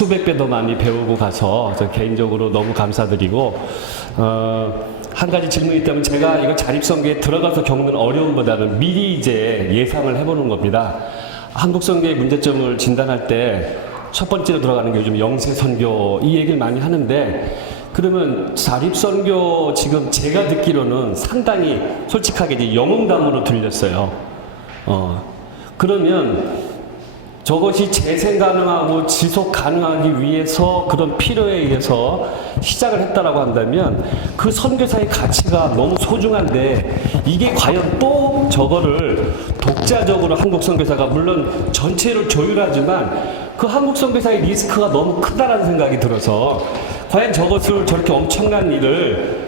수백 배 더 많이 배우고 가서 저 개인적으로 너무 감사드리고 한 가지 질문이 있다면 제가 이거 자립선교에 들어가서 겪는 어려움보다는 미리 이제 예상을 해보는 겁니다. 한국 선교의 문제점을 진단할 때 첫 번째로 들어가는 게 요즘 영세 선교 이 얘기를 많이 하는데 그러면 자립선교 지금 제가 듣기로는 상당히 솔직하게 이제 영웅담으로 들렸어요. 그러면 저것이 재생 가능하고 지속 가능하기 위해서 그런 필요에 의해서 시작을 했다라고 한다면 그 선교사의 가치가 너무 소중한데 이게 과연 또 저거를 독자적으로 한국 선교사가 물론 전체를 조율하지만 그 한국 선교사의 리스크가 너무 크다라는 생각이 들어서 과연 저것을 저렇게 엄청난 일을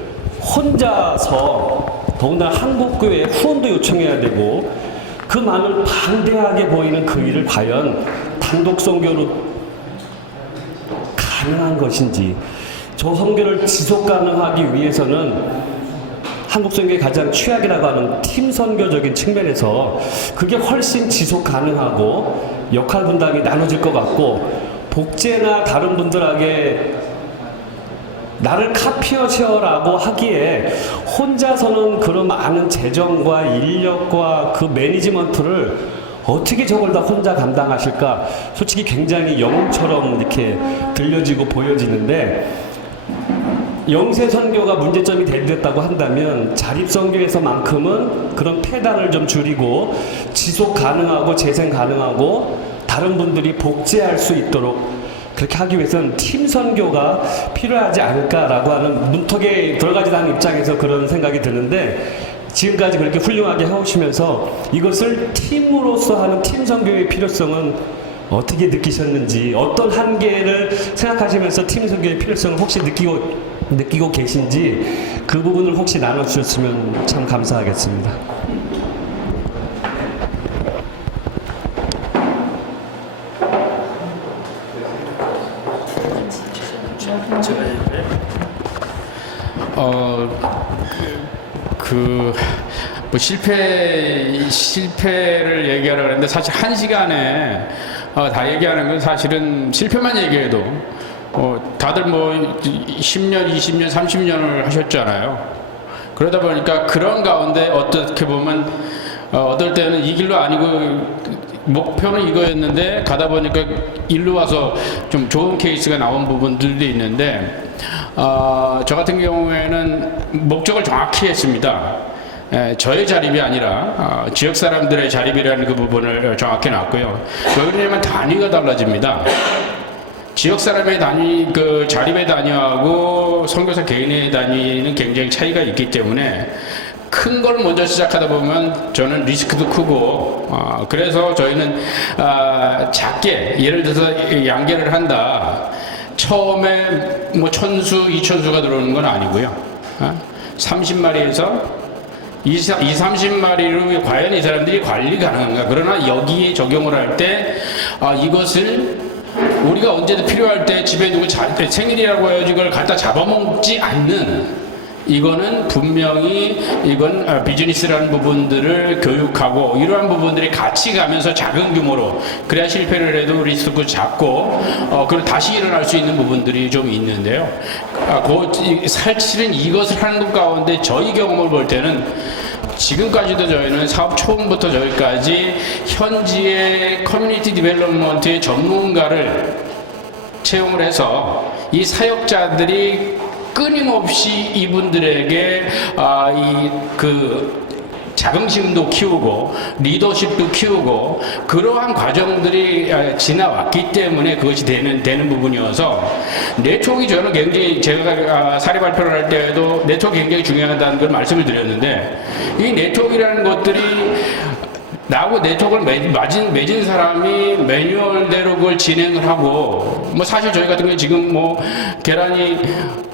혼자서 더군다나 한국교회에 후원도 요청해야 되고 그 마음을 방대하게 보이는 그 일을 과연 단독 선교로 가능한 것인지 저 선교를 지속 가능하기 위해서는 한국 선교의 가장 취약이라고 하는 팀 선교적인 측면에서 그게 훨씬 지속 가능하고 역할 분담이 나눠질 것 같고 복제나 다른 분들에게 나를 카피어셔라고 하기에 혼자서는 그런 많은 재정과 인력과 그 매니지먼트를 어떻게 저걸 다 혼자 감당하실까 솔직히 굉장히 영웅처럼 이렇게 들려지고 보여지는데 영세 선교가 문제점이 됐다고 한다면 자립 선교에서만큼은 그런 폐단을 좀 줄이고 지속 가능하고 재생 가능하고 다른 분들이 복제할 수 있도록 그렇게 하기 위해서는 팀 선교가 필요하지 않을까라고 하는 문턱에 들어가지도 않은 입장에서 그런 생각이 드는데 지금까지 그렇게 훌륭하게 해오시면서 이것을 팀으로서 하는 팀 선교의 필요성은 어떻게 느끼셨는지 어떤 한계를 생각하시면서 팀 선교의 필요성을 혹시 느끼고 계신지 그 부분을 혹시 나눠주셨으면 참 감사하겠습니다. 뭐 실패를 얘기하려고 했는데 사실 한 시간에 다 얘기하는 건 사실은 실패만 얘기해도 다들 뭐 10년, 20년, 30년을 하셨잖아요. 그러다 보니까 그런 가운데 어떻게 보면 어떨 때는 이 길로 아니고 목표는 이거였는데 가다 보니까 일로 와서 좀 좋은 케이스가 나온 부분들도 있는데 저 같은 경우에는 목적을 정확히 했습니다. 저의 자립이 아니라 지역 사람들의 자립이라는 그 부분을 정확히 놨고요. 왜 그러냐면 단위가 달라집니다. 지역 사람의 단위, 그 자립의 단위하고 선교사 개인의 단위는 굉장히 차이가 있기 때문에 큰 걸 먼저 시작하다 보면 저는 리스크도 크고 그래서 저희는 작게 예를 들어서 양계를 한다. 처음에 뭐 1000수, 2000수가 들어오는 건 아니고요. 30마리에서 30마리로 과연 이 사람들이 관리 가능한가? 그러나 여기에 적용을 할 때 이것을 우리가 언제든 필요할 때 집에 누구 생일이라고 해서 이걸 갖다 잡아먹지 않는 이거는 분명히 이건 비즈니스라는 부분들을 교육하고 이러한 부분들이 같이 가면서 작은 규모로 그래야 실패를 해도 리스크 작고 그리고 다시 일어날 수 있는 부분들이 좀 있는데요. 사실은 이것을 하는 것 가운데 저희 경험을 볼 때는 지금까지도 저희는 사업 초음부터 저기까지 현지의 커뮤니티 디벨롭먼트의 전문가를 채용을 해서 이 사역자들이 끊임없이 이분들에게 자긍심도 키우고 리더십도 키우고 그러한 과정들이 지나왔기 때문에 그것이 되는 부분이어서 네트워크가 저는 굉장히 제가 사례 발표를 할 때에도 네트워크 굉장히 중요하다는 걸 말씀을 드렸는데 이 네트워크라는 것들이 나하고 네트워크를 맺은 사람이 매뉴얼대로 그걸 진행을 하고 뭐 사실 저희 같은 경우에 지금 뭐 계란이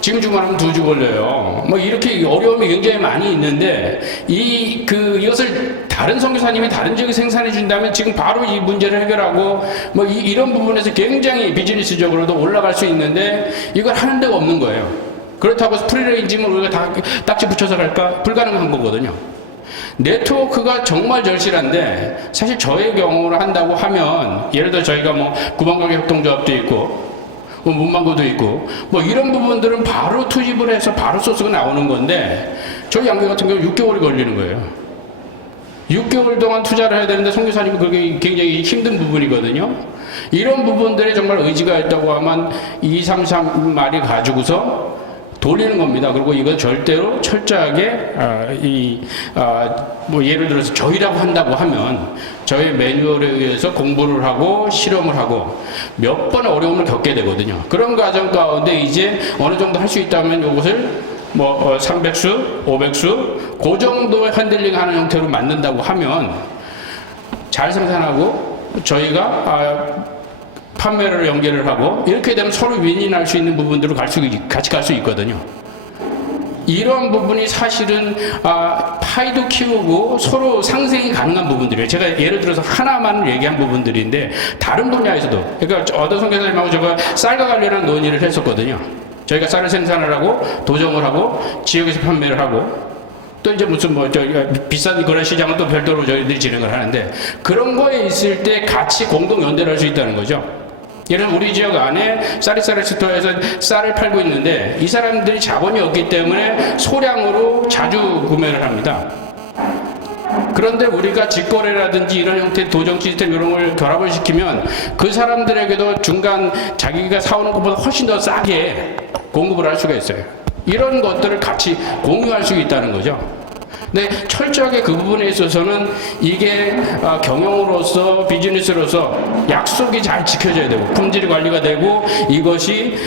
지금 주문하면 2주 걸려요. 뭐 이렇게 어려움이 굉장히 많이 있는데 이것을 다른 선교사님이 다른 지역에 생산해 준다면 지금 바로 이 문제를 해결하고 뭐 이런 부분에서 굉장히 비즈니스적으로도 올라갈 수 있는데 이걸 하는 데가 없는 거예요. 그렇다고 프리레인징을 우리가 다 딱지 붙여서 갈까? 불가능한 거거든요. 네트워크가 정말 절실한데 사실 저의 경우를 한다고 하면 예를 들어 저희가 뭐 구멍가게 협동조합도 있고 뭐 문방구도 있고 뭐 이런 부분들은 바로 투입을 해서 바로 소스가 나오는 건데 저희 양계 같은 경우 6개월이 걸리는 거예요. 6개월 동안 투자를 해야 되는데 선교사님이 그게 굉장히 힘든 부분이거든요. 이런 부분들에 정말 의지가 있다고 하면 2, 3, 3마리 가지고서 돌리는 겁니다. 그리고 이거 절대로 철저하게 뭐 예를 들어서 저희라고 한다고 하면 저희 매뉴얼에 의해서 공부를 하고 실험을 하고 몇 번의 어려움을 겪게 되거든요. 그런 과정 가운데 이제 어느 정도 할 수 있다면 이것을 뭐 300수, 500수 그 정도의 핸들링하는 형태로 만든다고 하면 잘 생산하고 저희가 판매를 연계를 하고 이렇게 되면 서로 윈윈할 수 있는 부분들을 같이 갈 수 있거든요. 이런 부분이 사실은 파이도 키우고 서로 상생이 가능한 부분들이에요. 제가 예를 들어서 하나만 얘기한 부분들인데 다른 분야에서도 그러니까 어떤 선교사님하고 제가 쌀과 관련한 논의를 했었거든요. 저희가 쌀을 생산을 하고 도정을 하고 지역에서 판매를 하고 또 이제 무슨 비싼 그런 시장은 또 별도로 저희들이 진행을 하는데 그런 거에 있을 때 같이 공동 연대를 할 수 있다는 거죠. 예를 들어 우리 지역 안에 쌀이쌀 스토어에서 쌀을 팔고 있는데 이 사람들이 자본이 없기 때문에 소량으로 자주 구매를 합니다. 그런데 우리가 직거래라든지 이런 형태의 도정 시스템 이런 걸 결합을 시키면 그 사람들에게도 중간 자기가 사오는 것보다 훨씬 더 싸게 공급을 할 수가 있어요. 이런 것들을 같이 공유할 수 있다는 거죠. 근데 철저하게 그 부분에 있어서는 이게 경영으로서 비즈니스로서 약속이 잘 지켜져야 되고 품질이 관리가 되고 이것이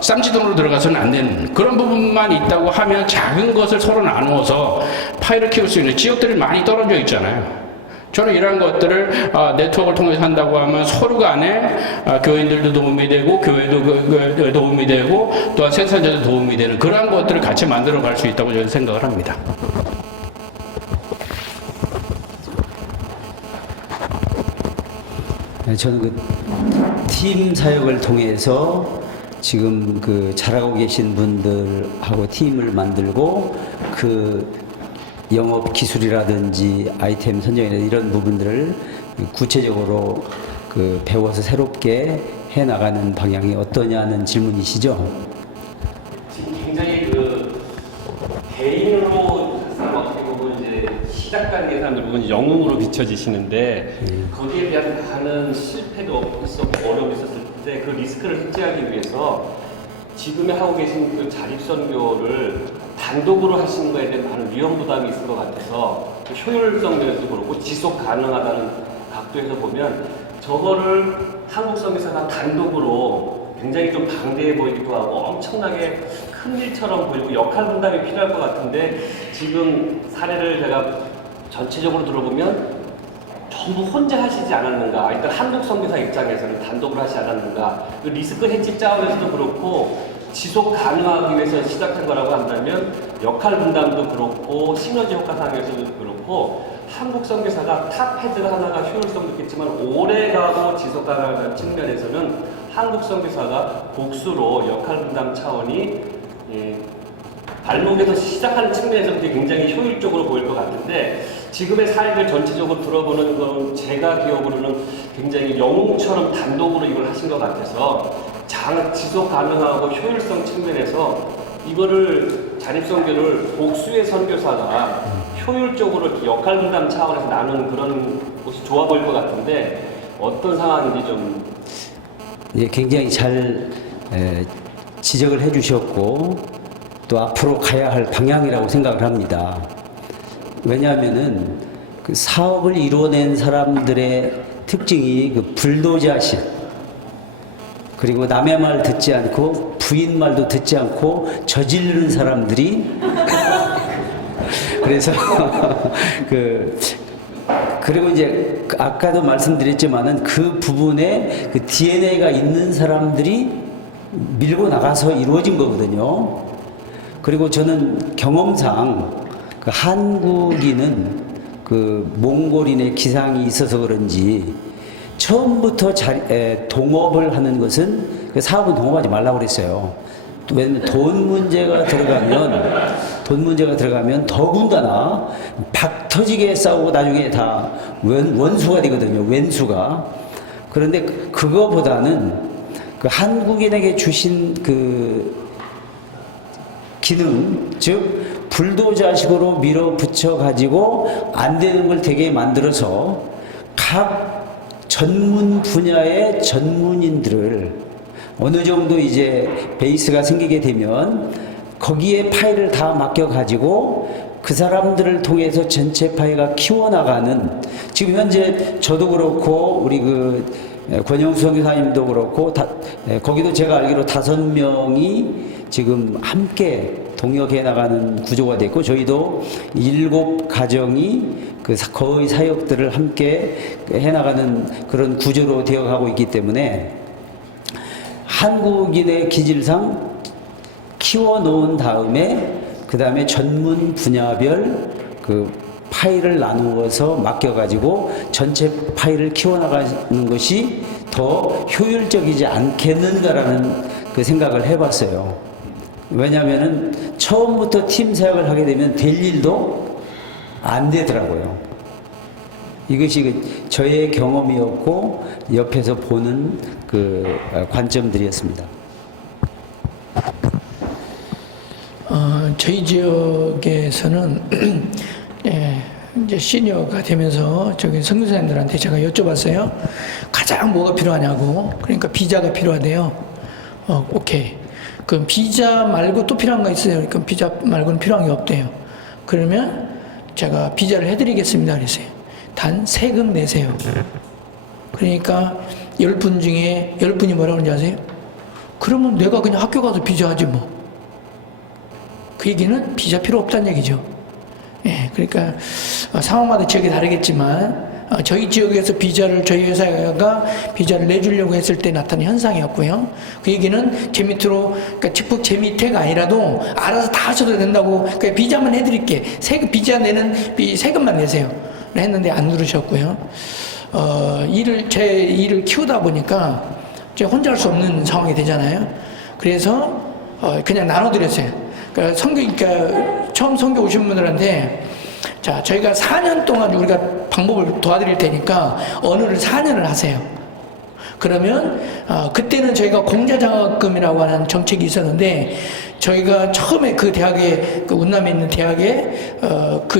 쌈지돈으로 들어가서는 안 되는 그런 부분만 있다고 하면 작은 것을 서로 나누어서 파이를 키울 수 있는 지역들이 많이 떨어져 있잖아요. 저는 이런 것들을 네트워크를 통해서 한다고 하면 서로 간에 교인들도 도움이 되고 교회도 도움이 되고 또한 생산자도 도움이 되는 그러한 것들을 같이 만들어 갈 수 있다고 저는 생각을 합니다. 네, 저는 그 팀 사역을 통해서 지금 그 잘하고 계신 분들하고 팀을 만들고 그 영업 기술이라든지 아이템 선정이나 이런 부분들을 구체적으로 그 배워서 새롭게 해 나가는 방향이 어떠냐는 질문이시죠? 지금 굉장히 그 개인으로 사람 어떻게 보면 이제 시작 단계 사람들 보면 영웅으로 비춰지시는데 거기에 대한 많은 실패도 있었고 어려움이 있었을 때 그 리스크를 해지하기 위해서 지금에 하고 계신 그 자립선교를 단독으로 하시는 거에 대한 많은 위험 부담이 있을 것 같아서 그 효율성 면에서도 그렇고 지속 가능하다는 각도에서 보면 저거를 한국 선교사가 단독으로 굉장히 좀 방대해 보이기도 하고 엄청나게 큰 일처럼 보이고 역할 분담이 필요할 것 같은데 지금 사례를 제가 전체적으로 들어보면 전부 혼자 하시지 않았는가, 일단 한국 선교사 입장에서는 단독으로 하지 않았는가, 그 리스크 해지 차원에서도 그렇고 지속 가능하기 위해서 시작한 거라고 한다면 역할 분담도 그렇고 시너지 효과상에서도 그렇고 한국 선교사가 탑 헤드가 하나가 효율성도 있겠지만 오래가고 지속 가능한 측면에서는 한국 선교사가 복수로 역할 분담 차원이 발목에서 시작하는 측면에서 그게 굉장히 효율적으로 보일 것 같은데 지금의 사례를 전체적으로 들어보는 건 제가 기억으로는 굉장히 영웅처럼 단독으로 이걸 하신 것 같아서 지속 가능하고 효율성 측면에서 이거를 자립선교를 복수의 선교사가 효율적으로 역할 분담 차원에서 나누는 그런 것이 좋아 보일 것 같은데 어떤 상황인지 좀 굉장히 잘 지적을 해주셨고 또 앞으로 가야 할 방향이라고 생각을 합니다. 왜냐하면은 그 사업을 이루어낸 사람들의 특징이 그 불도저식 그리고 남의 말 듣지 않고 부인 말도 듣지 않고 저지르는 사람들이 그래서 그리고 이제 아까도 말씀드렸지만은 그 부분에 그 DNA가 있는 사람들이 밀고 나가서 이루어진 거거든요. 그리고 저는 경험상 그 한국인은 그 몽골인의 기상이 있어서 그런지 처음부터 동업을 하는 것은 그 사업은 동업하지 말라고 그랬어요. 왜냐면 돈 문제가 들어가면 더군다나 박 터지게 싸우고 나중에 다 원수가 되거든요. 왼수가. 그런데 그거보다는 그 한국인에게 주신 그 기능, 즉 불도저식으로 밀어붙여 가지고 안 되는 걸 되게 만들어서 각 전문 분야의 전문인들을 어느 정도 이제 베이스가 생기게 되면 거기에 파일을 다 맡겨 가지고 그 사람들을 통해서 전체 파이가 키워나가는, 지금 현재 저도 그렇고 우리 그 권영수 선교사님도 그렇고 거기도 제가 알기로 5명이 지금 함께 동역해 나가는 구조가 됐고, 저희도 7가정이 그 거의 사역들을 함께 해 나가는 그런 구조로 되어 가고 있기 때문에 한국인의 기질상 키워 놓은 다음에 그 다음에 전문 분야별 그 파일을 나누어서 맡겨가지고 전체 파일을 키워나가는 것이 더 효율적이지 않겠는가라는 그 생각을 해봤어요. 왜냐하면은 처음부터 팀 사역을 하게 되면 될 일도 안 되더라고요. 이것이 저의 경험이었고 옆에서 보는 그 관점들이었습니다. 저희 지역에서는 예, 이제 시니어가 되면서 저기 선교사님들한테 제가 여쭤봤어요. 가장 뭐가 필요하냐고. 그러니까 비자가 필요하대요. 오케이. 그럼 비자 말고 또 필요한 거 있어요? 그러니까 비자 말고는 필요한 게 없대요. 그러면 제가 비자를 해드리겠습니다. 그랬어요. 단 세금 내세요. 그러니까 10분 중에 10분이 뭐라고 하는지 아세요? 그러면 내가 그냥 학교 가서 비자 하지 뭐. 그 얘기는 비자 필요 없다는 얘기죠. 예, 그러니까 상황마다 지역이 다르겠지만 저희 지역에서 저희 회사가 비자를 내주려고 했을 때 나타난 현상이었고요. 그 얘기는 제 밑으로, 그러니까 직접 제 밑에가 아니라도 알아서 다 하셔도 된다고, 그러니까 비자만 해드릴게. 비자 내는 세금만 내세요. 했는데 안 누르셨고요. 제 일을 키우다 보니까 제가 혼자 할 수 없는 상황이 되잖아요. 그래서 그냥 나눠드렸어요. 그러니까 처음 선교 오신 분들한테, 자, 저희가 4년 동안 우리가 방법을 도와드릴 테니까 언어를 4년을 하세요. 그러면 그때는 저희가 공자장학금이라고 하는 정책이 있었는데, 저희가 처음에 그 대학에, 그 운남에 있는 대학에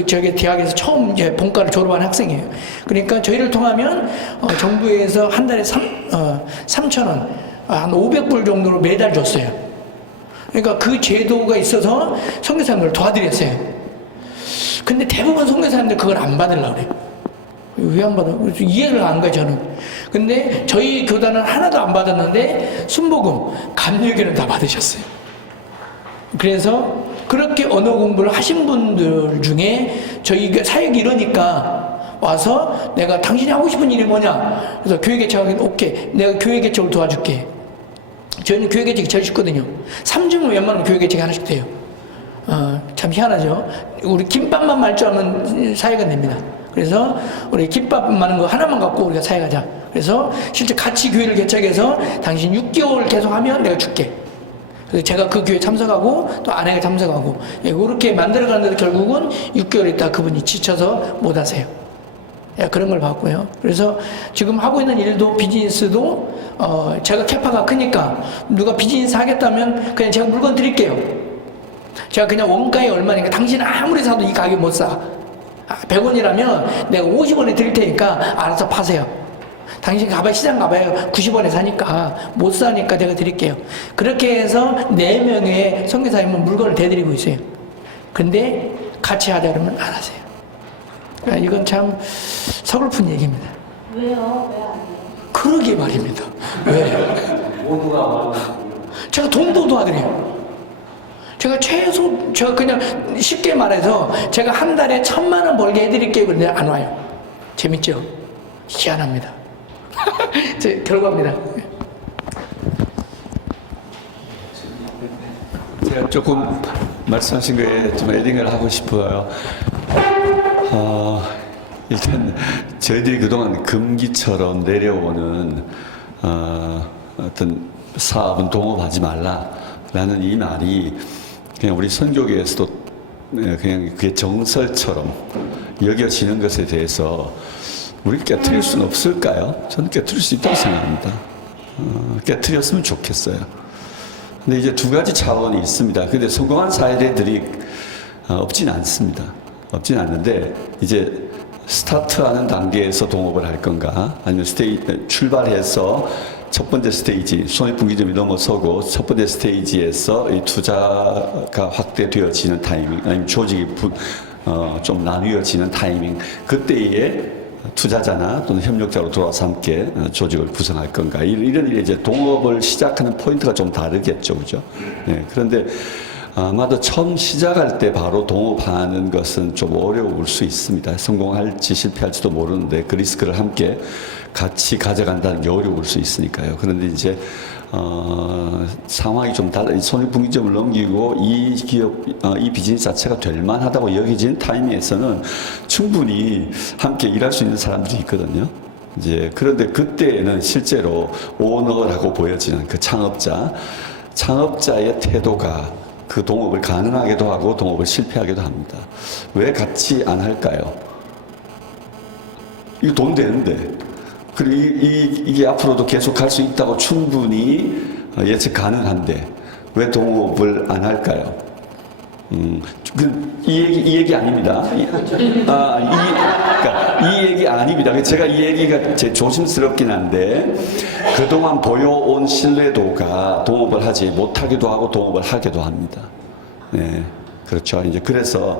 저기 대학에서 처음 이제 본과를 졸업한 학생이에요. 그러니까 저희를 통하면 정부에서 한 달에 3,000원, 한 500불 정도로 매달 줬어요. 그러니까 그 제도가 있어서 선교사님들 도와드렸어요. 근데 대부분 선교사님들 그걸 안 받으려고 그래요. 왜 안 받아? 이해를 안 가요, 저는. 근데 저희 교단은 하나도 안 받았는데 순복음, 감리교는 다 받으셨어요. 그래서 그렇게 언어 공부를 하신 분들 중에 저희가 사역이 이러니까 와서 내가 당신이 하고 싶은 일이 뭐냐? 그래서 교회개척하기는 오케이. 내가 교회개척을 도와줄게. 저희는 교회개척이 제일 쉽거든요. 3주면 웬만하면 교회개척이 하나씩 돼요. 참 희한하죠. 우리 김밥만 말 줄 알면 사회가 됩니다. 그래서 우리 김밥 많은 거 하나만 갖고 우리가 사회가자. 그래서 실제 같이 교회를 개척해서 당신 6개월 계속하면 내가 줄게. 그래서 제가 그 교회 참석하고 또 아내가 참석하고 이렇게 만들어가는데 결국은 6개월 있다 그분이 지쳐서 못 하세요. 그런 걸 봤고요. 그래서 지금 하고 있는 일도 비즈니스도 제가 캐파가 크니까 누가 비즈니스 하겠다면 그냥 제가 물건 드릴게요. 제가 그냥 원가에 얼마니까 당신은 아무리 사도 이 가격 못 사. 100원이라면 내가 50원에 드릴 테니까 알아서 파세요. 당신 가봐야 시장 가봐야 90원에 사니까 못 사니까 제가 드릴게요. 그렇게 해서 4명의 선교사님은 물건을 대드리고 있어요. 근데 같이 하자 그러면 안 하세요. 그러니까 이건 참 서글픈 얘기입니다. 왜요? 왜 안 해요? 그러게 말입니다. 왜? 모두가 제가 돈도 도와드려요. 제가 그냥 쉽게 말해서 제가 한 달에 1,000만 원 벌게 해드릴게요. 그런데 안 와요. 재밌죠? 희한합니다. 제 결과입니다. 제가 조금 말씀하신 거에 좀 에딩을 하고 싶어요. 일단 저희들이 그동안 금기처럼 내려오는 어떤 사업은 동업하지 말라라는 이 말이 그냥 우리 선교계에서도 그냥 그게 정설처럼 여겨지는 것에 대해서 우리 깨트릴 수는 없을까요? 저는 깨트릴 수 있다고 생각합니다. 깨트렸으면 좋겠어요. 근데 이제 두 가지 차원이 있습니다. 근데 성공한 사례들이 없진 않습니다. 없진 않는데 이제 스타트하는 단계에서 동업을 할 건가, 아니면 출발해서 첫 번째 스테이지 손해분기점이 넘어서고 첫 번째 스테이지에서 이 투자가 확대되어지는 타이밍, 아니면 조직이 좀 나뉘어지는 타이밍, 그때에 투자자나 또는 협력자로 돌아와서 함께 조직을 구성할 건가, 이런 일에 이제 동업을 시작하는 포인트가 좀 다르겠죠, 그죠? 네, 그런데 아마도 처음 시작할 때 바로 동업하는 것은 좀 어려울 수 있습니다. 성공할지 실패할지도 모르는데 그 리스크를 함께 같이 가져간다는 게 어려울 수 있으니까요. 그런데 이제 상황이 좀 달라. 손해분기점을 넘기고 이 기업, 이 비즈니스 자체가 될 만하다고 여겨진 타이밍에서는 충분히 함께 일할 수 있는 사람들이 있거든요. 이제 그런데 그때는 실제로 오너라고 보여지는 그 창업자의 태도가 그 동업을 가능하게도 하고 동업을 실패하게도 합니다. 왜 같이 안 할까요? 이거 돈 되는데. 그리고 이게 앞으로도 계속 할 수 있다고 충분히 예측 가능한데 왜 동업을 안 할까요? 이 얘기 아닙니다. 그러니까 이 얘기 아닙니다. 제가 이 얘기가 제 조심스럽긴 한데 그동안 보여온 신뢰도가 동업을 하지 못하기도 하고 동업을 하기도 합니다. 네. 그렇죠. 이제 그래서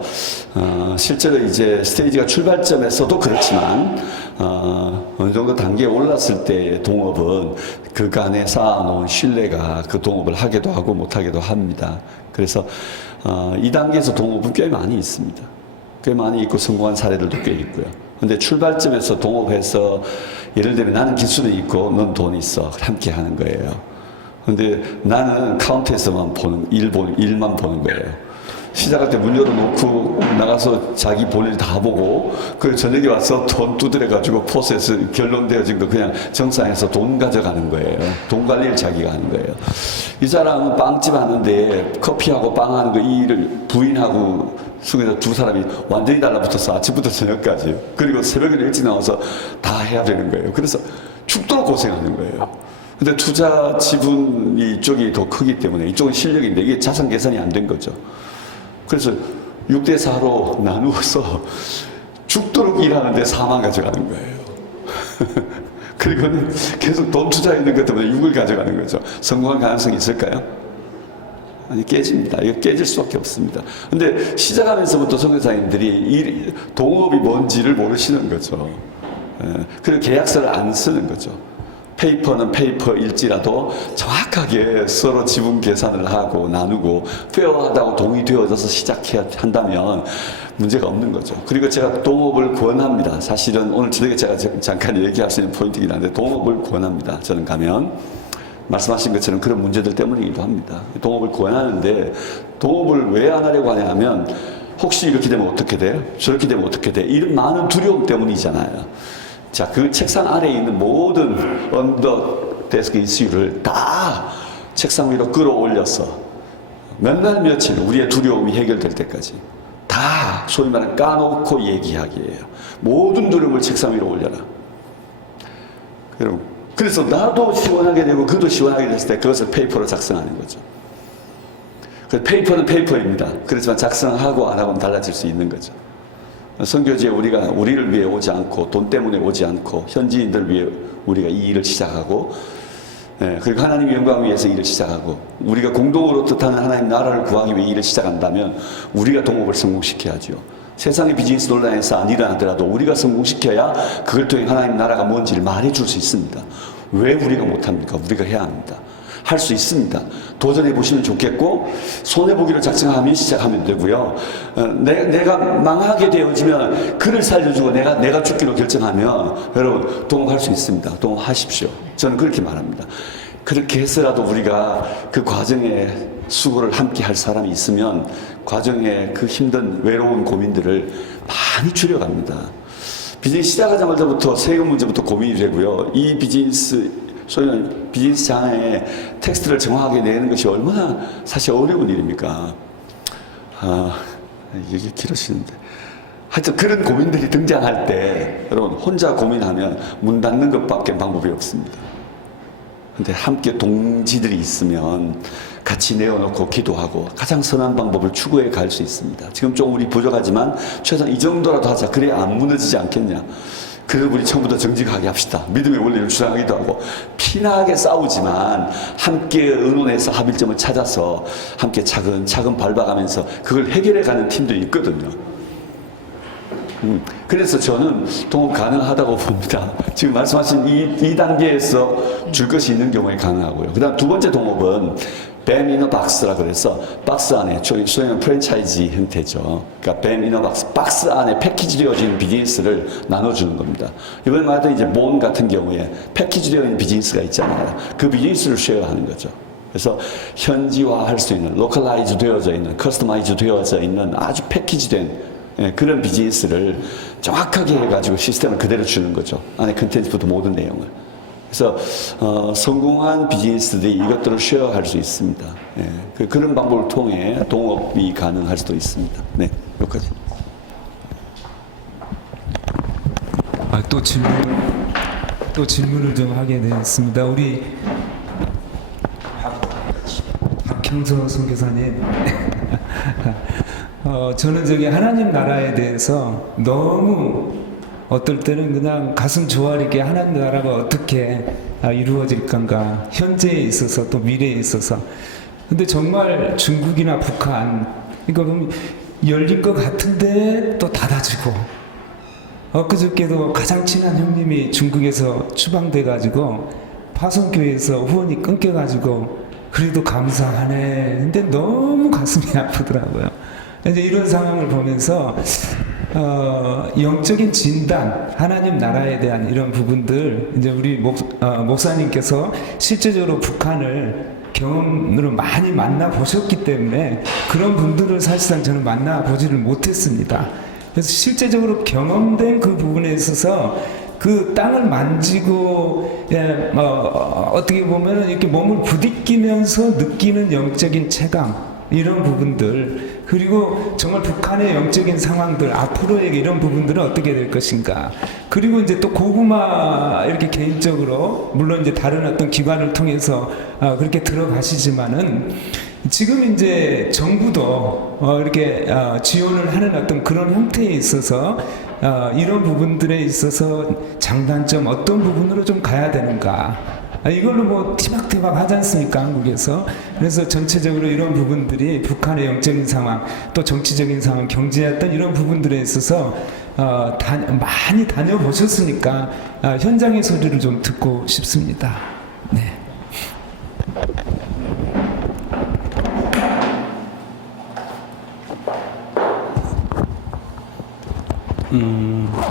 실제로 이제 스테이지가 출발점에서도 그렇지만 어느 정도 단계에 올랐을 때 동업은 그간에 쌓아놓은 신뢰가 그 동업을 하기도 하고 못하기도 합니다. 그래서 이 단계에서 동업은 꽤 많이 있습니다. 꽤 많이 있고 성공한 사례들도 꽤 있고요. 근데 출발점에서 동업해서 예를 들면 나는 기술이 있고 넌 돈이 있어. 함께 하는 거예요. 근데 나는 카운터에서만 일만 보는 거예요. 시작할 때 문 열어놓고 나가서 자기 볼일 다 보고 그 저녁에 와서 돈 두드려가지고 포스에서 결론되어진 거 그냥 정상에서 돈 가져가는 거예요. 돈 관리를 자기가 하는 거예요. 이 사람은 빵집 하는데 커피하고 빵 하는 거 이 일을 부인하고 속에서 두 사람이 완전히 달라붙어서 아침부터 저녁까지, 그리고 새벽에 일찍 나와서 다 해야 되는 거예요. 그래서 죽도록 고생하는 거예요. 근데 투자 지분이 이쪽이 더 크기 때문에 이쪽은 실력인데 이게 자산 계산이 안 된 거죠. 그래서 6대 4로 나누어서 죽도록 일하는데 4만 가져가는 거예요. 그리고는 계속 돈 투자했는 것 때문에 6을 가져가는 거죠. 성공할 가능성이 있을까요? 아니, 깨집니다. 이거 깨질 수밖에 없습니다. 근데 시작하면서부터 선교사님들이 동업이 뭔지를 모르시는 거죠. 그리고 계약서를 안 쓰는 거죠. 페이퍼는 페이퍼일지라도 정확하게 서로 지분 계산을 하고 나누고 페어하다고 동의되어져서 시작해야 한다면 문제가 없는 거죠. 그리고 제가 동업을 권합니다. 사실은 오늘 저녁에 제가 잠깐 얘기할 수 있는 포인트이긴 한데 동업을 권합니다. 저는 가면 말씀하신 것처럼 그런 문제들 때문이기도 합니다. 동업을 권하는데 동업을 왜 안 하려고 하냐면 혹시 이렇게 되면 어떻게 돼요? 저렇게 되면 어떻게 돼? 이런 많은 두려움 때문이잖아요. 자, 그 책상 아래에 있는 모든 언더 데스크 이슈를 다 책상 위로 끌어올려서 몇 날 며칠 우리의 두려움이 해결될 때까지 다 소위 말하는 까놓고 얘기하기예요. 모든 두려움을 책상 위로 올려라. 그래서 나도 시원하게 되고 그도 시원하게 됐을 때 그것을 페이퍼로 작성하는 거죠. 페이퍼는 페이퍼입니다. 그렇지만 작성하고 안 하고는 달라질 수 있는 거죠. 선교지에 우리를 위해 오지 않고 돈 때문에 오지 않고 현지인들 위해 우리가 이 일을 시작하고, 그리고 하나님의 영광을 위해서 일을 시작하고 우리가 공동으로 뜻하는 하나님 나라를 구하기 위해 일을 시작한다면 우리가 동업을 성공시켜야죠. 세상의 비즈니스 논란에서 안 일어나더라도 우리가 성공시켜야 그걸 통해 하나님 나라가 뭔지를 말해줄 수 있습니다. 왜 우리가 못합니까? 우리가 해야 합니다. 할 수 있습니다. 도전해 보시면 좋겠고 손해보기를 작성하면 시작하면 되고요. 내가 망하게 되어지면 그를 살려주고 내가 죽기로 결정하면 여러분 동업할 수 있습니다. 동업하십시오. 저는 그렇게 말합니다. 그렇게 해서라도 우리가 그 과정에 수고를 함께 할 사람이 있으면 과정에 그 힘든 외로운 고민들을 많이 줄여갑니다. 비즈니스 시작하자마자부터 세금 문제부터 고민이 되고요. 이 소위 말하는 비즈니스 장에 텍스트를 정확하게 내는 것이 얼마나 사실 어려운 일입니까? 이게 길어지는데. 하여튼 그런 고민들이 등장할 때 여러분 혼자 고민하면 문 닫는 것밖에 방법이 없습니다. 근데 함께 동지들이 있으면 같이 내어놓고 기도하고 가장 선한 방법을 추구해 갈 수 있습니다. 지금 좀 우리 부족하지만 최소한 이 정도라도 하자. 그래야 안 무너지지 않겠냐. 그래서 우리 처음부터 정직하게 합시다. 믿음의 원리를 주장하기도 하고 피나게 싸우지만 함께 의논해서 합의점을 찾아서 함께 차근차근 밟아가면서 그걸 해결해가는 팀들이 있거든요. 그래서 저는 동업 가능하다고 봅니다. 지금 말씀하신 이 단계에서 줄 것이 있는 경우에 가능하고요. 그 다음 두 번째 동업은 뱀 이너 박스라 그래서 박스 안에 소위는 프랜차이즈 형태죠. 그러니까 뱀 이너 박스 안에 패키지되어진 비즈니스를 나눠주는 겁니다. 이번에 말했던 이제 몬 같은 경우에 패키지되어진 비즈니스가 있잖아요. 그 비즈니스를 쉐어하는 거죠. 그래서 현지화할 수 있는, 로컬라이즈 되어져 있는, 커스터마이즈 되어져 있는 아주 패키지된 그런 비즈니스를 정확하게 해가지고 시스템을 그대로 주는 거죠. 안에 컨텐츠부터 모든 내용을. 그래서 성공한 비즈니스들이 이것들을 쉐어할 수 있습니다. 그런 방법을 통해 동업이 가능할 수도 있습니다. 네, 여기까지. 또 질문을 좀 하게 됐습니다. 우리 박형서 선교사님. 저는 저기 하나님 나라에 대해서 너무 어떨 때는 그냥 가슴 조아리게 하나님 나라가 어떻게 이루어질 건가, 현재에 있어서 또 미래에 있어서. 근데 정말 중국이나 북한, 그러니까 보면 열린 것 같은데 또 닫아지고, 엊그저께도 가장 친한 형님이 중국에서 추방돼가지고 파송교회에서 후원이 끊겨가지고 그래도 감사하네. 근데 너무 가슴이 아프더라고요. 이제 이런 상황을 보면서 영적인 진단, 하나님 나라에 대한 이런 부분들, 이제 우리 목사님께서 실제적으로 북한을 경험으로 많이 만나 보셨기 때문에 그런 분들을 사실상 저는 만나 보지를 못했습니다. 그래서 실제적으로 경험된 그 부분에 있어서 그 땅을 만지고 어떻게 보면 이렇게 몸을 부딪히면서 느끼는 영적인 체감, 이런 부분들, 그리고 정말 북한의 영적인 상황들, 앞으로의 이런 부분들은 어떻게 될 것인가. 그리고 이제 또 고구마 이렇게 개인적으로 물론 이제 다른 어떤 기관을 통해서 그렇게 들어가시지만은 지금 이제 정부도 이렇게 지원을 하는 어떤 그런 형태에 있어서 이런 부분들에 있어서 장단점 어떤 부분으로 좀 가야 되는가. 이걸로 뭐 티박티박 하지 않습니까, 한국에서. 그래서 전체적으로 이런 부분들이 북한의 영적인 상황, 또 정치적인 상황, 경제였던 이런 부분들에 있어서 많이 다녀보셨으니까 현장의 소리를 좀 듣고 싶습니다. 네.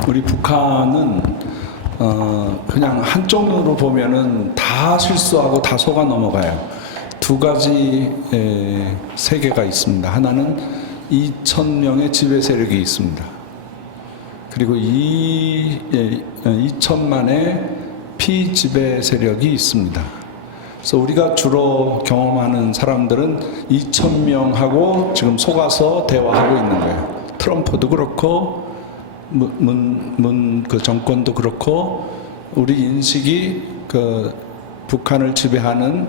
우리 북한은 그냥 한쪽 눈으로 보면은 다 실수하고 다 속아 넘어가요. 두 가지 세계가 있습니다. 하나는 2,000명의 지배 세력이 있습니다. 그리고 2천만의 피지배 세력이 있습니다. 그래서 우리가 주로 경험하는 사람들은 2,000명하고 지금 속아서 대화하고 있는 거예요. 트럼프도 그렇고 그 정권도 그렇고, 우리 인식이 그 북한을 지배하는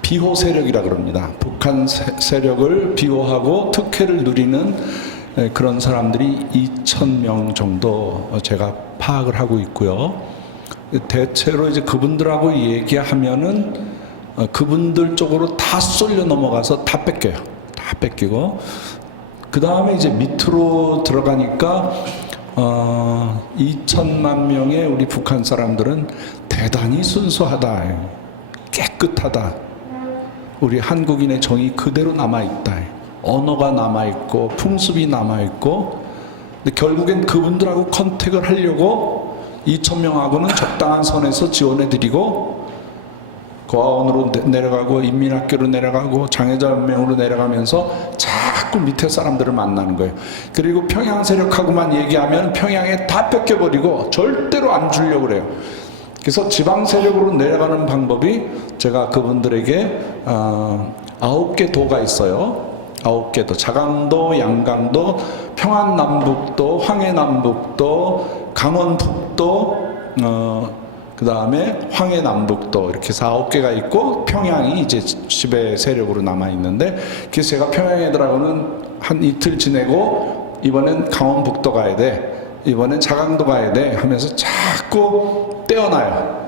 비호 세력이라 그럽니다. 북한 세력을 비호하고 특혜를 누리는 그런 사람들이 2,000명 정도 제가 파악을 하고 있고요. 대체로 이제 그분들하고 얘기하면은 그분들 쪽으로 다 쏠려 넘어가서 다 뺏겨요. 다 뺏기고, 그 다음에 이제 밑으로 들어가니까 2천만 명의 우리 북한 사람들은 대단히 순수하다, 깨끗하다, 우리 한국인의 정이 그대로 남아있다, 언어가 남아있고 풍습이 남아있고. 근데 결국엔 그분들하고 컨택을 하려고 2,000명하고는 적당한 선에서 지원해드리고, 고아원으로 내려가고 인민학교로 내려가고 장애자연맹으로 내려가면서 자꾸 밑에 사람들을 만나는 거예요. 그리고 평양 세력하고만 얘기하면 평양에 다 뺏겨버리고 절대로 안 주려고 그래요. 그래서 지방 세력으로 내려가는 방법이, 제가 그분들에게 9개 도가 있어요. 9개 도. 자강도, 양강도, 평안남북도, 황해남북도, 강원북도, 그 다음에 황해 남북도 이렇게 4, 5개가 있고 평양이 이제 지배 세력으로 남아 있는데, 그래서 제가 평양 애들하고는 한 이틀 지내고 이번엔 강원북도 가야 돼, 이번엔 자강도 가야 돼 하면서 자꾸 떼어놔요.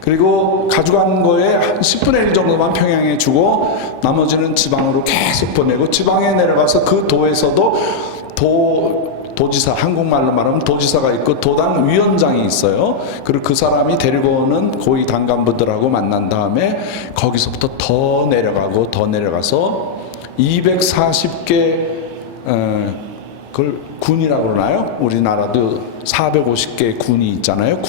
그리고 가져간 거에 한 10분의 1 정도만 평양에 주고 나머지는 지방으로 계속 보내고, 지방에 내려가서 그 도에서도 도지사, 한국말로 말하면 도지사가 있고 도당 위원장이 있어요. 그리고 그 사람이 데리고 오는 고위 당간부들하고 만난 다음에 거기서부터 더 내려가고 더 내려가서 240개 그걸 군이라고 그러나요? 우리나라도 450개 군이 있잖아요.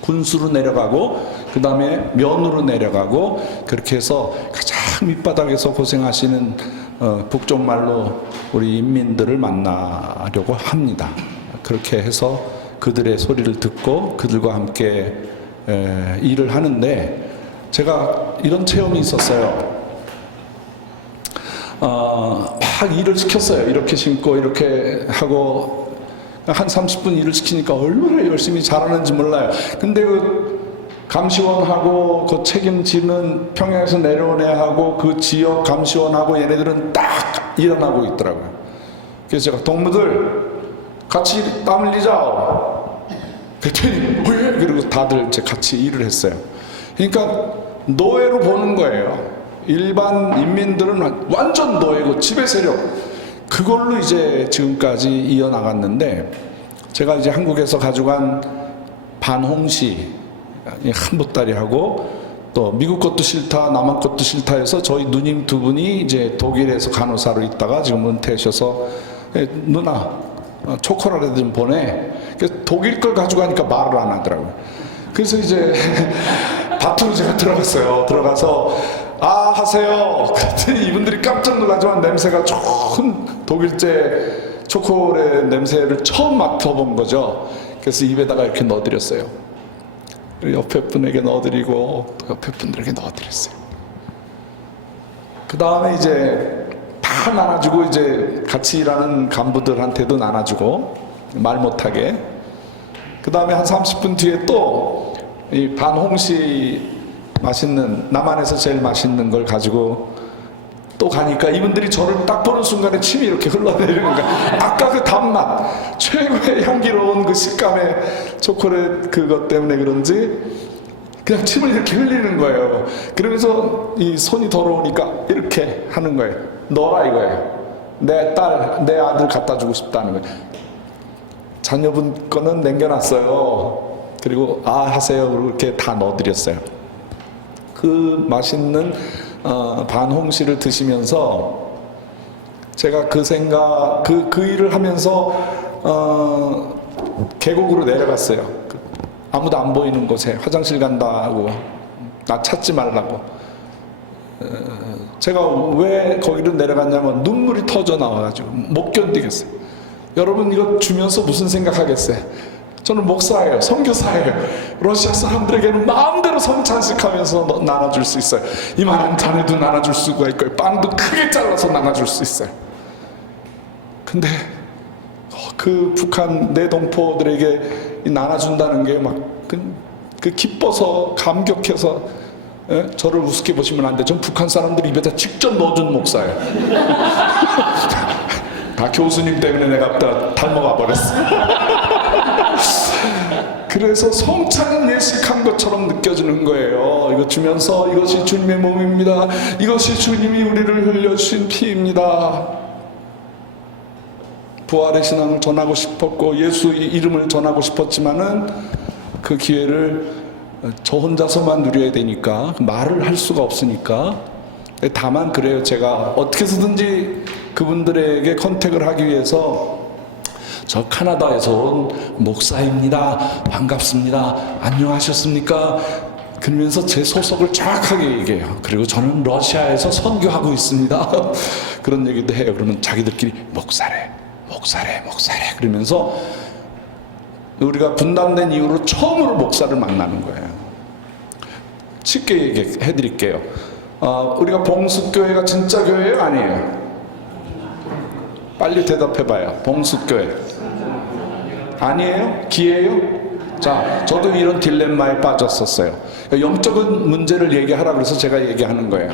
군수로 내려가고 그 다음에 면으로 내려가고, 그렇게 해서 가장 밑바닥에서 고생하시는 북쪽말로 우리 인민들을 만나려고 합니다. 그렇게 해서 그들의 소리를 듣고 그들과 함께 일을 하는데, 제가 이런 체험이 있었어요. 막 일을 시켰어요. 이렇게 심고 이렇게 하고 한 30분 일을 시키니까 얼마나 열심히 잘하는지 몰라요. 근데 그 감시원하고 그 책임지는 평양에서 내려온 애하고 그 지역 감시원하고 얘네들은 딱 일어나고 있더라고요. 그래서 제가 동무들 같이 땀 흘리자 그랬더니 왜? 그리고 다들 이제 같이 일을 했어요. 그러니까 노예로 보는 거예요. 일반 인민들은 완전 노예고 지배 세력, 그걸로 이제 지금까지 이어나갔는데, 제가 이제 한국에서 가져간 반홍시 한 보따리하고 또 미국 것도 싫다 남한 것도 싫다 해서 저희 누님 두 분이 이제 독일에서 간호사로 있다가 지금 은퇴하셔서 누나 초코라도 좀 보내. 그래서 독일 걸 가져가니까 말을 안 하더라고요. 그래서 이제 밭으로 제가 들어갔어요. 들어가서 아 하세요. 그랬더니 이분들이 깜짝 놀라지만 냄새가 좋은 독일제 초콜릿 냄새를 처음 맡아본 거죠. 그래서 입에다가 이렇게 넣어드렸어요. 옆에 분에게 넣어드리고 또 옆에 분들에게 넣어드렸어요. 그 다음에 이제 다 나눠주고, 이제 같이 일하는 간부들한테도 나눠주고 말 못하게. 그 다음에 한 30분 뒤에 또 이 반홍시 맛있는, 남한에서 제일 맛있는 걸 가지고 또 가니까 이분들이 저를 딱 보는 순간에 침이 이렇게 흘러내리는 거야. 아까 그 단맛, 최고의 향기로운 그 식감의 초콜릿 그것 때문에 그런지 그냥 침을 이렇게 흘리는 거예요. 그러면서 이 손이 더러우니까 이렇게 하는 거예요. 넣어라 이거예요. 내 딸, 내 아들 갖다 주고 싶다는 거예요. 자녀분 거는 남겨놨어요. 그리고 아 하세요. 그리고 이렇게 다 넣어드렸어요. 그 맛있는 반홍시를 드시면서 제가 그 생각, 그 일을 하면서 계곡으로 내려갔어요. 아무도 안 보이는 곳에 화장실 간다 하고 나 찾지 말라고. 제가 왜 거기로 내려갔냐면 눈물이 터져 나와가지고 못 견디겠어요. 여러분 이거 주면서 무슨 생각하겠어요? 저는 목사예요. 선교사예요. 러시아 사람들에게는 마음대로 성찬식 하면서 나눠줄 수 있어요. 이만한 잔에도 나눠줄 수가 있고요. 빵도 크게 잘라서 나눠줄 수 있어요. 근데 그 북한 내 동포들에게 나눠준다는 게 막 그 기뻐서 감격해서 저를 우습게 보시면 안 돼. 전 북한 사람들 입에다 직접 넣어준 목사예요. 다 교수님 때문에 내가 다 닮아가 버렸어. 그래서 성찬은 예식한 것처럼 느껴지는 거예요. 이거 주면서 이것이 주님의 몸입니다. 이것이 주님이 우리를 흘려주신 피입니다. 부활의 신앙을 전하고 싶었고 예수의 이름을 전하고 싶었지만은 그 기회를 저 혼자서만 누려야 되니까 말을 할 수가 없으니까. 다만 그래요. 제가 어떻게 해서든지 그분들에게 컨택을 하기 위해서 저 카나다에서 온 목사입니다. 반갑습니다. 안녕하셨습니까? 그러면서 제 소속을 정확하게 얘기해요. 그리고 저는 러시아에서 선교하고 있습니다. 그런 얘기도 해요. 그러면 자기들끼리 목사래. 그러면서 우리가 분단된 이후로 처음으로 목사를 만나는 거예요. 쉽게 얘기해 드릴게요. 우리가 봉숙교회가 진짜 교회예요? 아니에요? 빨리 대답해봐요. 봉숙교회 아니에요? 기예요? 자, 저도 이런 딜레마에 빠졌었어요. 영적인 문제를 얘기하라 그래서 제가 얘기하는 거예요.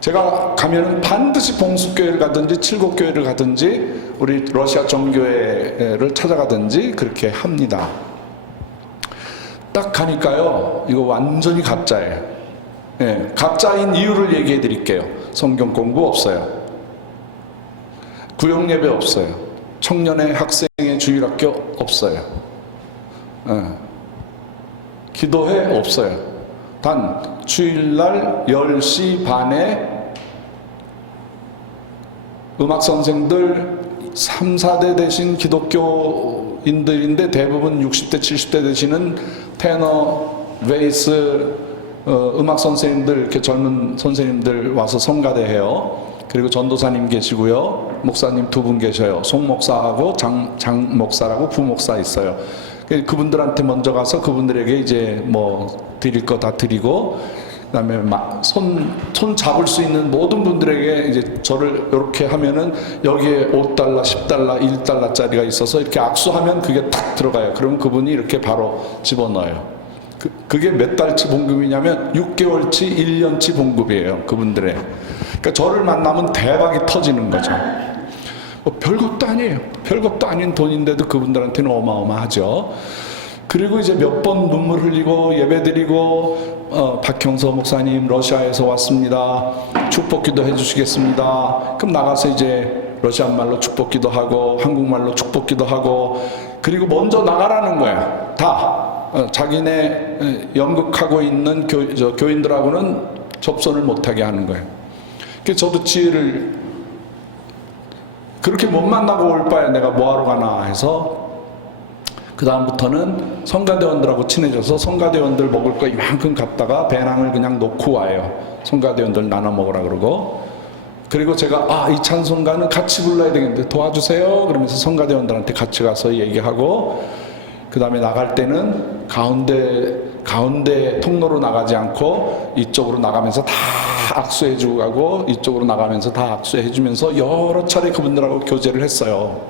제가 가면은 반드시 봉숙교회를 가든지 칠곡교회를 가든지 우리 러시아 정교회를 찾아가든지 그렇게 합니다. 딱 가니까요, 이거 완전히 가짜예요. 예, 가짜인 이유를 얘기해 드릴게요. 성경 공부 없어요. 구역 예배 없어요. 청년의 학생의 주일학교 없어요. 예. 기도회 없어요. 단 주일날 10시 반에 음악 선생들 3, 4대 되신 기독교인들인데 대부분 60대, 70대 되시는 테너, 베이스, 음악 선생님들, 이렇게 젊은 선생님들 와서 성가대 해요. 그리고 전도사님 계시고요. 목사님 2분 계셔요. 송 목사하고 장 목사라고 부목사 있어요. 그분들한테 먼저 가서 그분들에게 이제 뭐 드릴 거 다 드리고, 그다음에 손 잡을 수 있는 모든 분들에게 이제 저를 이렇게 하면은 여기에 $5, $10, $1짜리가 있어서 이렇게 악수하면 그게 탁 들어가요. 그럼 그분이 이렇게 바로 집어넣어요. 그게 몇 달치 봉급이냐면 6개월치, 1년치 봉급이에요. 그분들의. 그러니까 저를 만나면 대박이 터지는 거죠. 뭐 별것도 아니에요. 별것도 아닌 돈인데도 그분들한테는 어마어마하죠. 그리고 이제 몇 번 눈물 흘리고 예배드리고 박형서 목사님 러시아에서 왔습니다. 축복기도 해주시겠습니다. 그럼 나가서 이제 러시아 말로 축복기도 하고 한국말로 축복기도 하고, 그리고 먼저 나가라는 거야. 다 자기네 연극하고 있는 교인들하고는 접선을 못하게 하는 거예요. 그래서 저도 지혜를 그렇게 못 만나고 올 바에 내가 뭐하러 가나 해서 그 다음부터는 성가대원들하고 친해져서 성가대원들 먹을 거 이만큼 갖다가 배낭을 그냥 놓고 와요. 성가대원들 나눠 먹으라 그러고. 그리고 제가 이 찬송가는 같이 불러야 되겠는데 도와주세요 그러면서 성가대원들한테 같이 가서 얘기하고, 그 다음에 나갈 때는 가운데 통로로 나가지 않고 이쪽으로 나가면서 다 악수해주고 가고, 이쪽으로 나가면서 다 악수해주면서 여러 차례 그분들하고 교제를 했어요.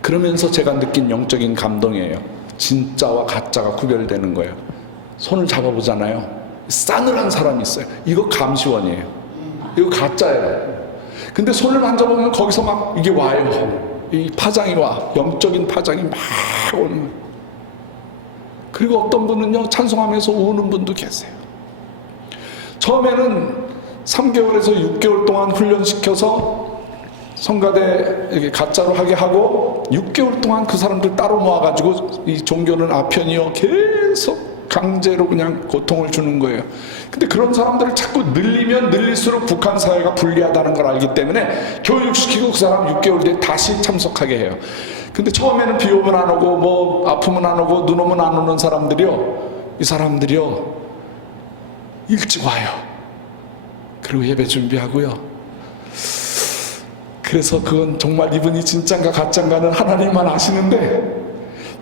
그러면서 제가 느낀 영적인 감동이에요. 진짜와 가짜가 구별되는 거예요. 손을 잡아보잖아요. 싸늘한 사람이 있어요. 이거 감시원이에요. 이거 가짜예요. 근데 손을 만져보면 거기서 막 이게 와요. 이 파장이 와. 영적인 파장이 막 오는 거예요. 그리고 어떤 분은요, 찬송하면서 우는 분도 계세요. 처음에는 3개월에서 6개월 동안 훈련시켜서 성가대 이렇게 가짜로 하게 하고 6개월 동안 그 사람들 따로 모아가지고 이 종교는 아편이요 계속 강제로 그냥 고통을 주는 거예요. 근데 그런 사람들을 자꾸 늘리면 늘릴수록 북한 사회가 불리하다는 걸 알기 때문에 교육시키고 그 사람 6개월 뒤에 다시 참석하게 해요. 근데 처음에는 비 오면 안 오고 뭐 아프면 안 오고 눈 오면 안 오는 사람들이요, 이 사람들이요 일찍 와요. 그리고 예배 준비하고요. 그래서 그건 정말 이분이 진짠가 가짠가는 하나님만 아시는데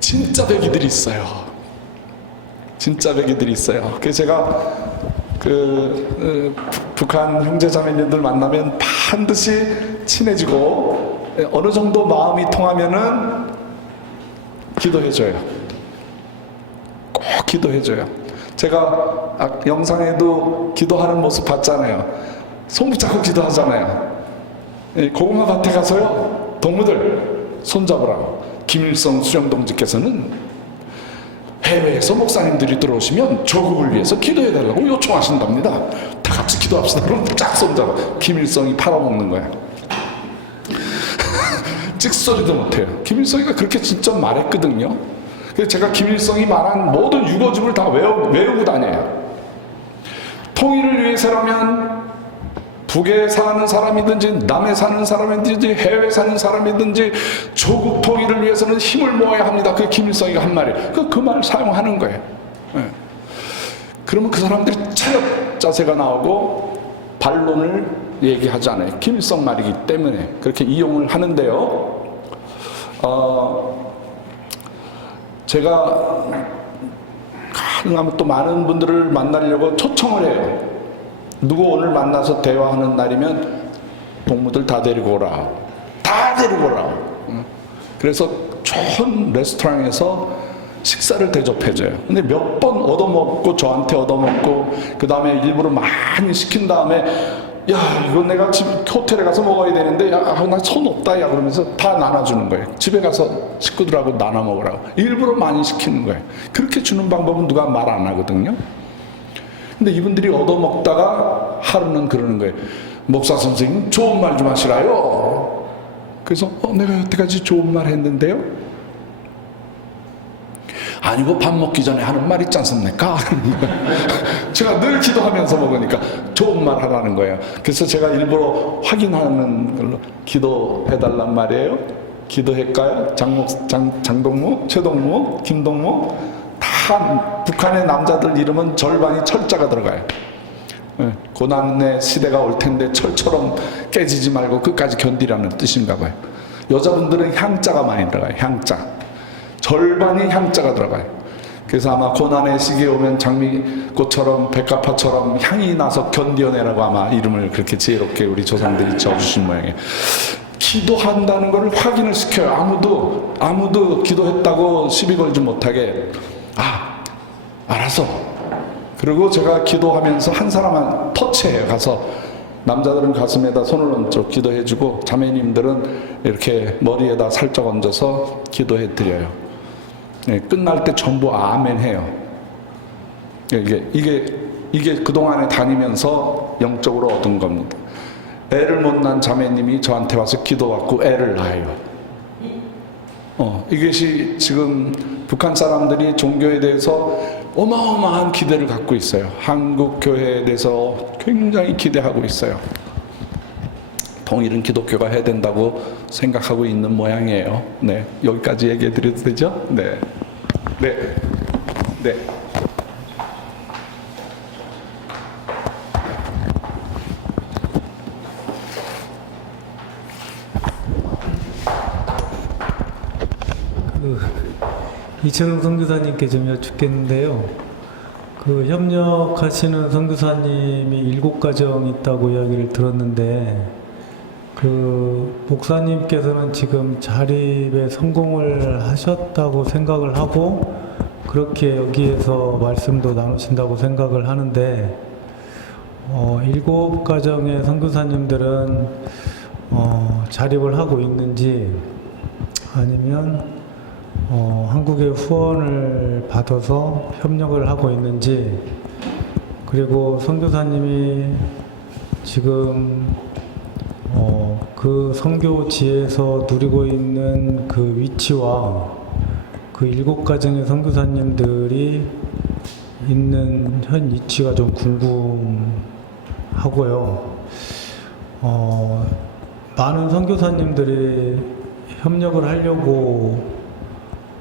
진짜 배기들이 있어요. 진짜 배기들이 있어요. 그래서 제가 북한 형제자매님들 만나면 반드시 친해지고 어느 정도 마음이 통하면은 기도해줘요. 꼭 기도해줘요. 제가 영상에도 기도하는 모습 봤잖아요. 손 붙잡고 기도하잖아요. 고구마 밭에 가서요, 동무들 손잡으라고. 김일성 수령동지께서는 해외에서 목사님들이 들어오시면 조국을 위해서 기도해달라고 요청하신답니다. 다 같이 기도합시다. 그럼 쫙 손잡아. 김일성이 팔아먹는 거야. 찍소리도 못해요. 김일성이가 그렇게 진짜 말했거든요. 그래서 제가 김일성이 말한 모든 유거집을 다 외우고 다녀요. 통일을 위해서라면 북에 사는 사람이든지 남에 사는 사람이든지 해외에 사는 사람이든지 조국 통일을 위해서는 힘을 모아야 합니다. 그게 김일성이가 한 말이에요. 그 말 사용하는 거예요. 네. 그러면 그 사람들이 차렷 자세가 나오고 반론을 얘기하지 않아요. 김일성 말이기 때문에 그렇게 이용을 하는데요. 제가 가능하면 또 많은 분들을 만나려고 초청을 해요. 누구 오늘 만나서 대화하는 날이면 동무들 다 데리고 오라. 다 데리고 오라. 그래서 좋은 레스토랑에서 식사를 대접해줘요. 근데 몇 번 얻어먹고 저한테 얻어먹고 그 다음에 일부러 많이 시킨 다음에 야 이거 내가 집 호텔에 가서 먹어야 되는데 야 나 손 없다 야 그러면서 다 나눠주는 거예요. 집에 가서 식구들하고 나눠 먹으라고 일부러 많이 시키는 거예요. 그렇게 주는 방법은 누가 말 안 하거든요. 근데 이분들이 얻어먹다가 하루는 그러는 거예요. 목사 선생님 좋은 말 좀 하시라요. 그래서 내가 여태까지 좋은 말 했는데요. 아니고 밥 먹기 전에 하는 말 있지 않습니까? 제가 늘 기도하면서 먹으니까 좋은 말 하라는 거예요. 그래서 제가 일부러 확인하는 걸로 기도해달란 말이에요. 기도할까요? 장동무, 최동무, 김동무 다 북한의 남자들 이름은 절반이 철자가 들어가요. 고난의 시대가 올 텐데 철처럼 깨지지 말고 끝까지 견디라는 뜻인가 봐요. 여자분들은 향자가 많이 들어가요. 향자. 절반이 향자가 들어가요. 그래서 아마 고난의 시기에 오면 장미꽃처럼 백합화처럼 향이 나서 견뎌내라고 아마 이름을 그렇게 지혜롭게 우리 조상들이 지어주신 모양이에요. 기도한다는 것을 확인을 시켜요. 아무도 기도했다고 시비 걸지 못하게. 알았어. 그리고 제가 기도하면서 한 사람만 터치해요. 가서 남자들은 가슴에다 손을 얹어 기도해주고 자매님들은 이렇게 머리에다 살짝 얹어서 기도해 드려요. 끝날 때 전부 아멘 해요. 이게 그동안에 다니면서 영적으로 얻은 겁니다. 애를 못 낳은 자매님이 저한테 와서 기도받고 애를 낳아요. 이것이 지금 북한 사람들이 종교에 대해서 어마어마한 기대를 갖고 있어요. 한국 교회에 대해서 굉장히 기대하고 있어요. 통일은 기독교가 해야 된다고 생각하고 있는 모양이에요. 네, 여기까지 얘기해 드려도 되죠? 네. 이천웅 선교사님께 좀 여쭙겠는데요. 협력하시는 선교사님이 7가정 있다고 이야기를 들었는데, 목사님께서는 지금 자립에 성공을 하셨다고 생각을 하고, 그렇게 여기에서 말씀도 나누신다고 생각을 하는데, 7가정의 선교사님들은 자립을 하고 있는지, 아니면 한국의 후원을 받아서 협력을 하고 있는지, 그리고 선교사님이 지금 그 선교지에서 누리고 있는 그 위치와 그 7가정의 선교사님들이 있는 현 위치가 좀 궁금하고요. 많은 선교사님들이 협력을 하려고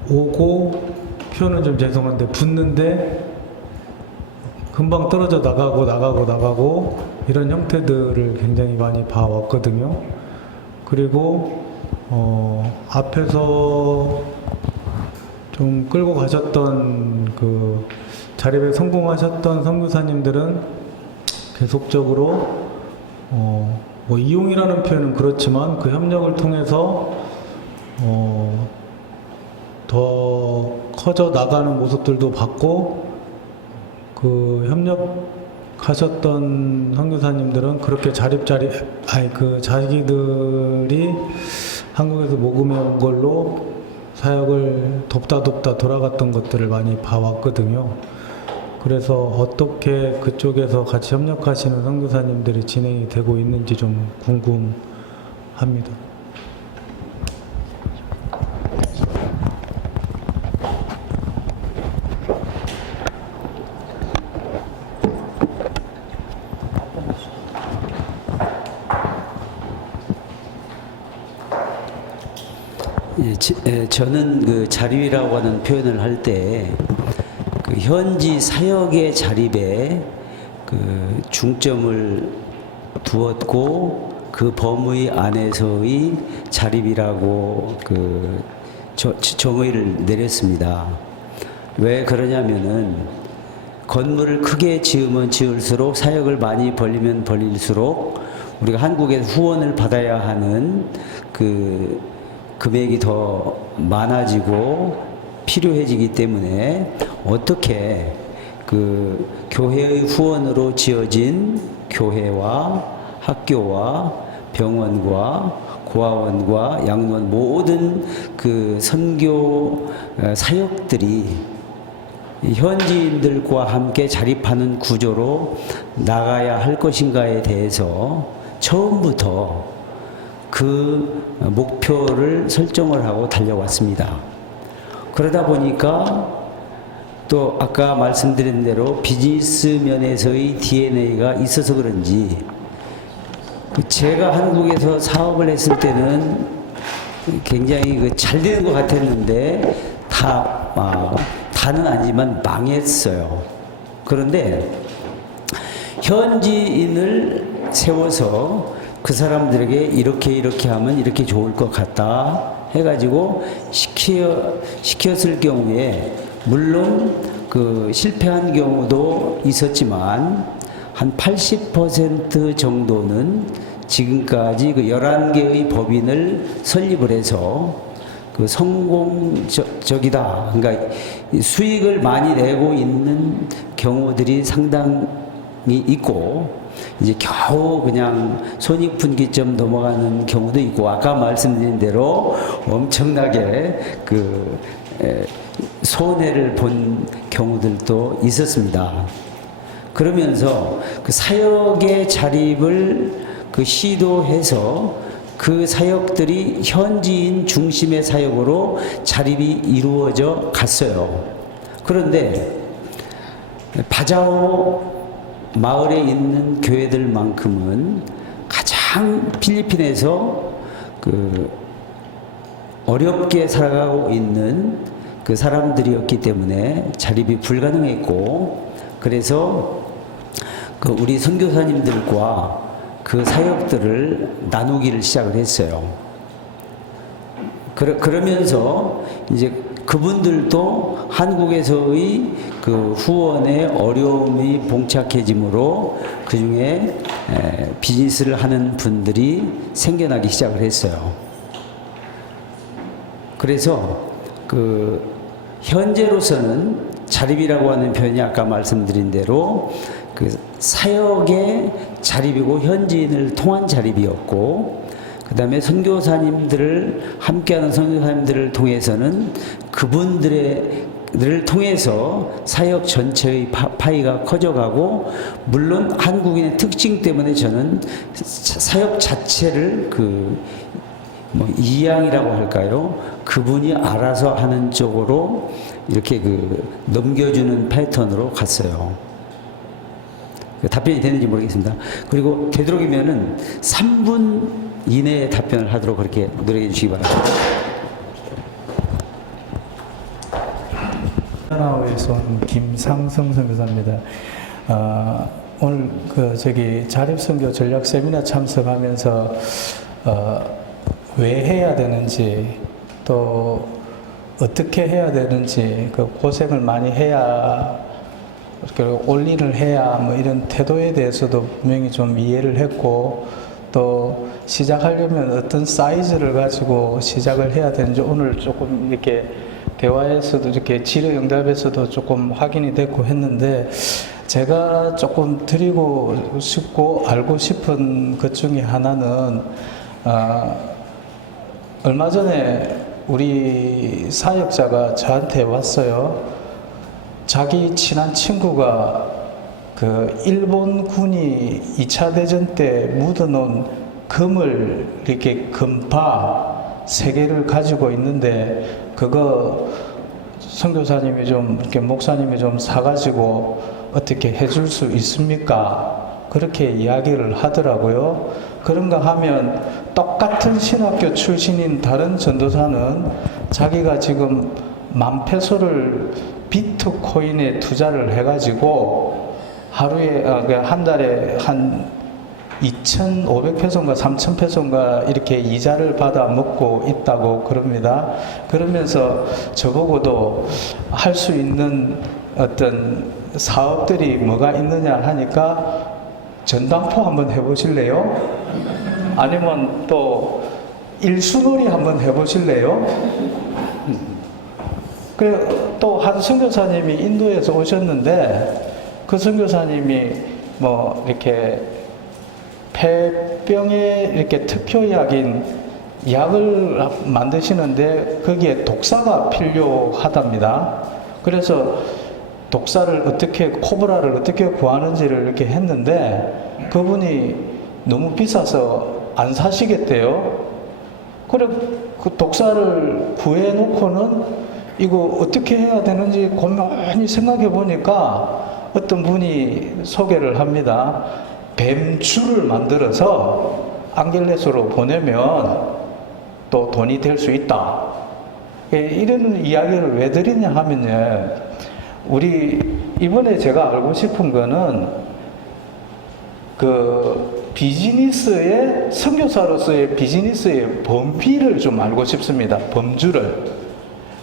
오고, 표현은 좀 죄송한데 붙는데 금방 떨어져 나가고 이런 형태들을 굉장히 많이 봐왔거든요. 그리고 앞에서 좀 끌고 가셨던 그 자립에 성공하셨던 선교사님들은 계속적으로 이용이라는 표현은 그렇지만 그 협력을 통해서 더 커져 나가는 모습들도 봤고, 그 협력하셨던 선교사님들은 그렇게 자기들이 한국에서 모금해 온 걸로 사역을 돕다 돌아갔던 것들을 많이 봐왔거든요. 그래서 어떻게 그쪽에서 같이 협력하시는 선교사님들이 진행이 되고 있는지 좀 궁금합니다. 저는 그 자립이라고 하는 표현을 할 때 그 현지 사역의 자립에 그 중점을 두었고, 그 범위 안에서의 자립이라고 그 정의를 내렸습니다. 왜 그러냐면은 건물을 크게 지으면 지을수록, 사역을 많이 벌리면 벌릴수록 우리가 한국에서 후원을 받아야 하는 그 금액이 더 많아지고, 필요해지기 때문에 어떻게 그 교회의 후원으로 지어진 교회와 학교와 병원과 고아원과 양로원 모든 그 선교 사역들이 현지인들과 함께 자립하는 구조로 나가야 할 것인가에 대해서 처음부터 그 목표를 설정을 하고 달려왔습니다. 그러다 보니까 또 아까 말씀드린 대로 비즈니스 면에서의 DNA가 있어서 그런지 제가 한국에서 사업을 했을 때는 굉장히 잘 되는 것 같았는데 다는 아니지만 망했어요. 그런데 현지인을 세워서 그 사람들에게 이렇게 하면 이렇게 좋을 것 같다 해가지고 시켰을 경우에 물론 그 실패한 경우도 있었지만 한 80% 정도는 지금까지 그 11개의 법인을 설립을 해서 그 성공적이다. 그러니까 수익을 많이 내고 있는 경우들이 상당히 있고 이제 겨우 그냥 손익분기점 넘어가는 경우도 있고 아까 말씀드린 대로 엄청나게 그 손해를 본 경우들도 있었습니다. 그러면서 그 사역의 자립을 그 시도해서 그 사역들이 현지인 중심의 사역으로 자립이 이루어져 갔어요. 그런데 바자오 마을에 있는 교회들만큼은 가장 필리핀에서 그 어렵게 살아가고 있는 그 사람들이었기 때문에 자립이 불가능했고 그래서 그 우리 선교사님들과 그 사역들을 나누기를 시작을 했어요. 그러면서 이제 그분들도 한국에서의 그 후원의 어려움이 봉착해짐으로 그 중에 비즈니스를 하는 분들이 생겨나기 시작을 했어요. 그래서 그 현재로서는 자립이라고 하는 표현이 아까 말씀드린 대로 그 사역의 자립이고 현지인을 통한 자립이었고 그 다음에 선교사님들을 함께하는 선교사님들을 통해서는 그분들을 통해서 사역 전체의 파이가 커져가고 물론 한국인의 특징 때문에 저는 사역 자체를 그 뭐 이양이라고 할까요? 그분이 알아서 하는 쪽으로 이렇게 그 넘겨주는 패턴으로 갔어요. 답변이 되는지 모르겠습니다. 그리고 되도록이면은 3분 이내에 답변을 하도록 그렇게 노력해 주시기 바랍니다. 하나오에서 온 김상성 선교사입니다. 오늘 자립선교 전략 세미나 참석하면서 왜 해야 되는지 또 어떻게 해야 되는지 그 고생을 많이 해야 그리고 올인을 해야 뭐 이런 태도에 대해서도 분명히 좀 이해를 했고 또 시작하려면 어떤 사이즈를 가지고 시작을 해야 되는지 오늘 조금 이렇게 대화에서도 이렇게 질의응답에서도 조금 확인이 됐고 했는데 제가 조금 드리고 싶고 알고 싶은 것 중에 하나는 얼마 전에 우리 사역자가 저한테 왔어요. 자기 친한 친구가 그 일본군이 2차 대전 때 묻어놓은 금을 이렇게 금파 3개를 가지고 있는데 그거 선교사님이 좀 이렇게 목사님이 좀 사가지고 어떻게 해줄 수 있습니까? 그렇게 이야기를 하더라고요. 그런가 하면 똑같은 신학교 출신인 다른 전도사는 자기가 지금 10,000페소를 비트코인에 투자를 해가지고 하루에 한 달에 한 2,500페소인가 3,000페소인가 이렇게 이자를 받아 먹고 있다고 그럽니다. 그러면서 저보고도 할 수 있는 어떤 사업들이 뭐가 있느냐 하니까 전당포 한번 해보실래요? 아니면 또 일수놀이 한번 해보실래요? 그래 또 한 선교사님이 인도에서 오셨는데 그 선교사님이 뭐 이렇게 폐병에 이렇게 특효약인 약을 만드시는데 거기에 독사가 필요하답니다. 그래서 독사를 어떻게 코브라를 어떻게 구하는지를 이렇게 했는데 그분이 너무 비싸서 안 사시겠대요. 그래 그 독사를 구해 놓고는 이거 어떻게 해야 되는지 고민히 생각해 보니까 어떤 분이 소개를 합니다. 뱀줄을 만들어서 앙겔레스로 보내면 또 돈이 될 수 있다. 이런 이야기를 왜 드리냐 하면요. 우리 이번에 제가 알고 싶은 거는 그 비즈니스의 선교사로서의 비즈니스의 범위를 좀 알고 싶습니다. 범주를.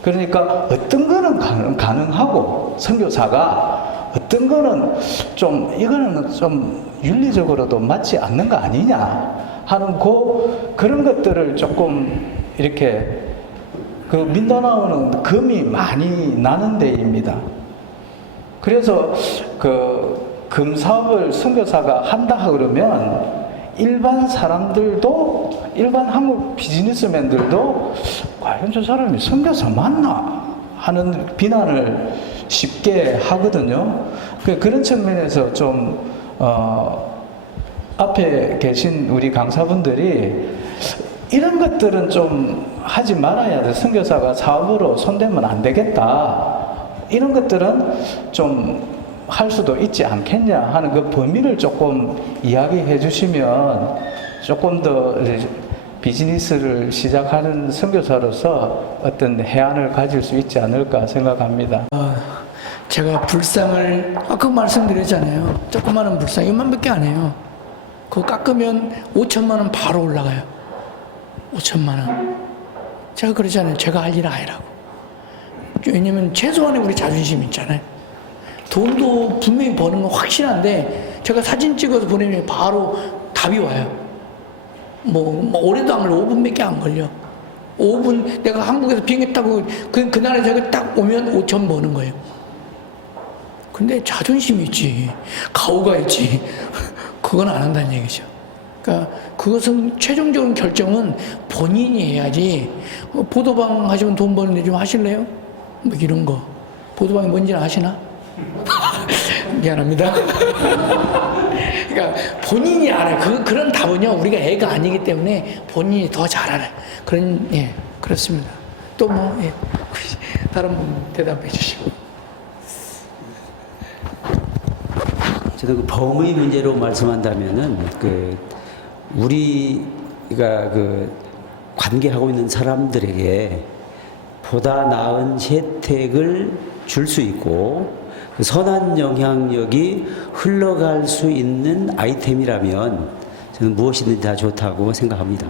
그러니까 어떤 거는 가능하고 선교사가 어떤 거는 좀 이거는 좀 윤리적으로도 맞지 않는 거 아니냐 하는 그런 것들을 조금 이렇게 그 민다나오는 금이 많이 나는 데입니다. 그래서 그 금사업을 선교사가 한다 그러면 일반 사람들도 일반 한국 비즈니스맨들도 과연 저 사람이 선교사 맞나 하는 비난을 쉽게 하거든요. 그런 측면에서 좀 앞에 계신 우리 강사분들이 이런 것들은 좀 하지 말아야 돼. 선교사가 사업으로 손대면 안 되겠다. 이런 것들은 좀 할 수도 있지 않겠냐 하는 그 범위를 조금 이야기해 주시면 조금 더 비즈니스를 시작하는 선교사로서 어떤 해안을 가질 수 있지 않을까 생각합니다. 제가 불상을 아까 말씀드렸잖아요. 조그마한 불상 이만밖에 안 해요. 그거 깎으면 5천만 원 바로 올라가요. 5천만 원. 제가 그러잖아요. 제가 할 일 아니라고. 왜냐면 최소한의 우리 자존심 있잖아요. 돈도 분명히 버는 건 확실한데 제가 사진 찍어서 보내면 바로 답이 와요. 뭐 오래도 안 걸려. 5분밖에 안 걸려. 5분 내가 한국에서 비행기 타고 그날에 제가 딱 오면 5천 버는 거예요. 근데 자존심이 있지. 가오가 있지. 그건 안 한다는 얘기죠. 그러니까 그것은 최종적인 결정은 본인이 해야지. 보도방 하시면 돈 버는데 좀 하실래요? 뭐 이런 거. 보도방이 뭔지 아시나? 미안합니다. 그러니까 본인이 알아요. 그런 답은요, 우리가 애가 아니기 때문에 본인이 더 잘 알아요. 그렇습니다. 또 뭐, 다른 분 대답해 주시고. 저도 그 범의 문제로 말씀한다면은 우리가 관계하고 있는 사람들에게 보다 나은 혜택을 줄 수 있고 그 선한 영향력이 흘러갈 수 있는 아이템이라면 저는 무엇이든지 다 좋다고 생각합니다.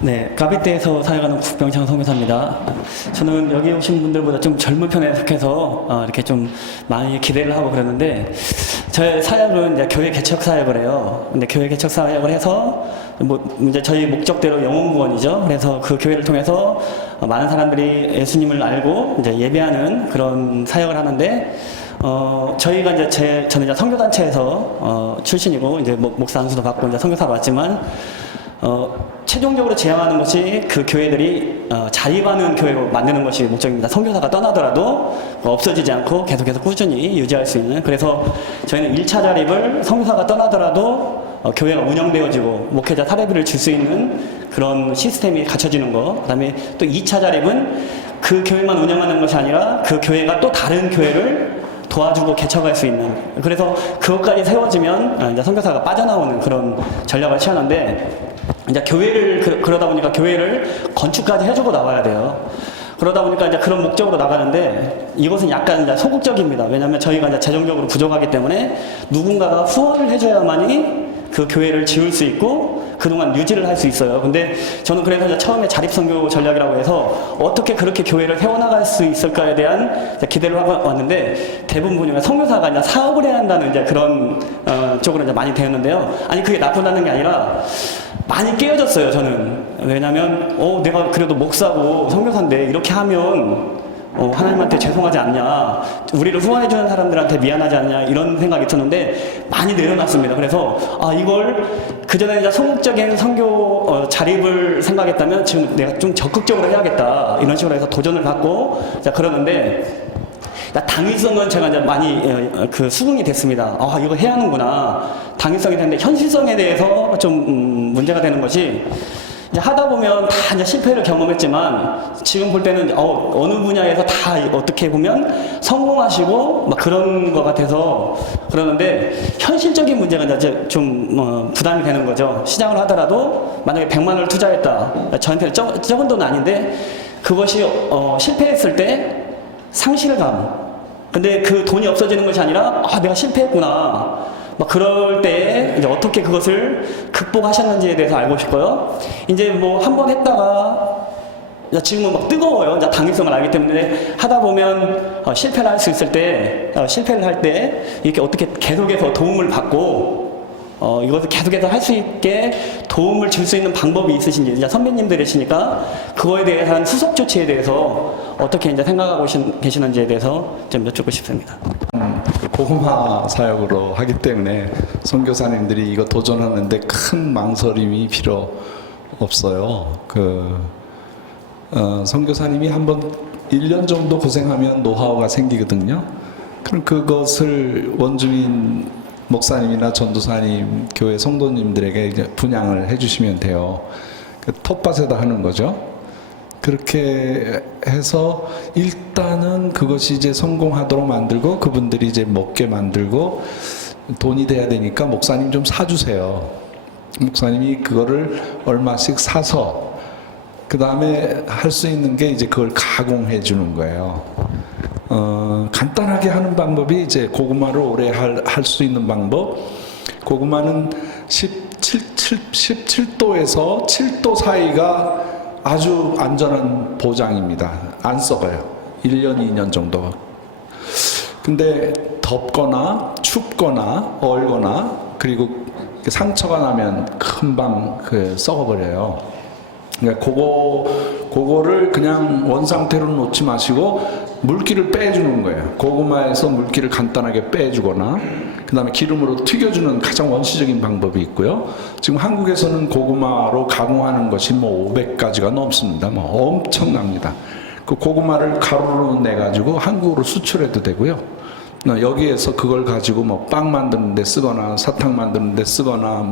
네, 가비대에서 사역하는 국병창 선교사입니다. 저는 여기 오신 분들보다 좀 젊은 편에 속해서 이렇게 좀 많이 기대를 하고 그러는데 저의 사역은 이제 교회 개척 사역을 해요. 근데 교회 개척 사역을 해서 이제 저희 목적대로 영혼 구원이죠. 그래서 그 교회를 통해서 많은 사람들이 예수님을 알고 이제 예배하는 그런 사역을 하는데 저희가 저는 이제 선교단체에서 출신이고 이제 목사 안수도 받고 이제 선교사로 왔지만 최종적으로 지향하는 것이 그 교회들이 자립하는 교회로 만드는 것이 목적입니다. 선교사가 떠나더라도 없어지지 않고 계속해서 꾸준히 유지할 수 있는. 그래서 저희는 1차 자립을 선교사가 떠나더라도 교회가 운영되어지고 목회자 사례비를 줄 수 있는 그런 시스템이 갖춰지는 거. 그다음에 또 2차 자립은 그 교회만 운영하는 것이 아니라 그 교회가 또 다른 교회를 도와주고 개척할 수 있는. 그래서 그것까지 세워지면 이제 선교사가 빠져나오는 그런 전략을 취하는데 이제 교회를 그러다 보니까 교회를 건축까지 해주고 나와야 돼요. 그러다 보니까 이제 그런 목적으로 나가는데 이것은 약간 이제 소극적입니다. 왜냐하면 저희가 이제 재정적으로 부족하기 때문에 누군가가 후원을 해줘야만이 그 교회를 지을 수 있고 그동안 유지를 할 수 있어요. 근데 저는 그래서 이제 처음에 자립선교 전략이라고 해서 어떻게 그렇게 교회를 세워나갈 수 있을까에 대한 이제 기대를 하고 왔는데 대부분 보니까 선교사가 아니라 사업을 해야 한다는 이제 그런 쪽으로 이제 많이 되었는데요. 아니 그게 나쁘다는 게 아니라 많이 깨어졌어요. 저는 왜냐하면 내가 그래도 목사고 선교사인데 이렇게 하면 하나님한테 죄송하지 않냐, 우리를 후원해주는 사람들한테 미안하지 않냐 이런 생각이 드는데 많이 내려놨습니다. 그래서 이걸 그전에 이제 소극적인 선교 자립을 생각했다면 지금 내가 좀 적극적으로 해야겠다 이런 식으로 해서 도전을 받고 그러는데 당위성은 제가 이제 많이 수긍이 됐습니다. 이거 해야 하는구나. 당위성이 되는데 현실성에 대해서 좀 문제가 되는 것이 이제 하다 보면 다 이제 실패를 경험했지만 지금 볼 때는 어느 분야에서 다 어떻게 보면 성공하시고 막 그런 것 같아서 그러는데 현실적인 문제가 이제 좀 부담이 되는 거죠. 시장을 하더라도 만약에 100만 원을 투자했다. 저한테는 적은 돈은 아닌데 그것이 실패했을 때 상실감. 근데 그 돈이 없어지는 것이 아니라 내가 실패했구나. 막 그럴 때 이제 어떻게 그것을 극복하셨는지에 대해서 알고 싶고요. 이제 뭐 한 번 했다가 지금은 막 뜨거워요. 이제 당위성을 알기 때문에 하다 보면 실패를 할 수 있을 때 실패를 할 때 이렇게 어떻게 계속해서 도움을 받고 이것을 계속해서 할 수 있게 도움을 줄 수 있는 방법이 있으신지 이제 선배님들이시니까 그거에 대한 후속 조치에 대해서 어떻게 이제 생각하고 계시는지에 대해서 좀 여쭙고 싶습니다. 고구마 사역으로 하기 때문에 선교사님들이 이거 도전하는데 큰 망설임이 필요 없어요. 선교사님이 한번 1년 정도 고생하면 노하우가 생기거든요. 그럼 그것을 원주민 목사님이나 전도사님, 교회 성도님들에게 이제 분양을 해주시면 돼요. 텃밭에다 하는 거죠. 그렇게 해서 일단은 그것이 이제 성공하도록 만들고 그분들이 이제 먹게 만들고 돈이 돼야 되니까 목사님 좀 사주세요. 목사님이 그거를 얼마씩 사서 그 다음에 할 수 있는 게 이제 그걸 가공해 주는 거예요. 간단하게 하는 방법이 이제 고구마를 오래 할 수 있는 방법. 고구마는 17도에서 7도 사이가 아주 안전한 보장입니다. 안 썩어요. 1년, 2년 정도. 근데 덥거나 춥거나 얼거나 그리고 상처가 나면 금방 썩어버려요. 그러니까 그거를 그냥 원상태로 놓지 마시고 물기를 빼주는 거예요. 고구마에서 물기를 간단하게 빼주거나 그 다음에 기름으로 튀겨주는 가장 원시적인 방법이 있고요. 지금 한국에서는 고구마로 가공하는 것이 500가지가 넘습니다. 엄청납니다. 그 고구마를 가루로 내가지고 한국으로 수출해도 되고요. 여기에서 그걸 가지고 빵 만드는 데 쓰거나 사탕 만드는 데 쓰거나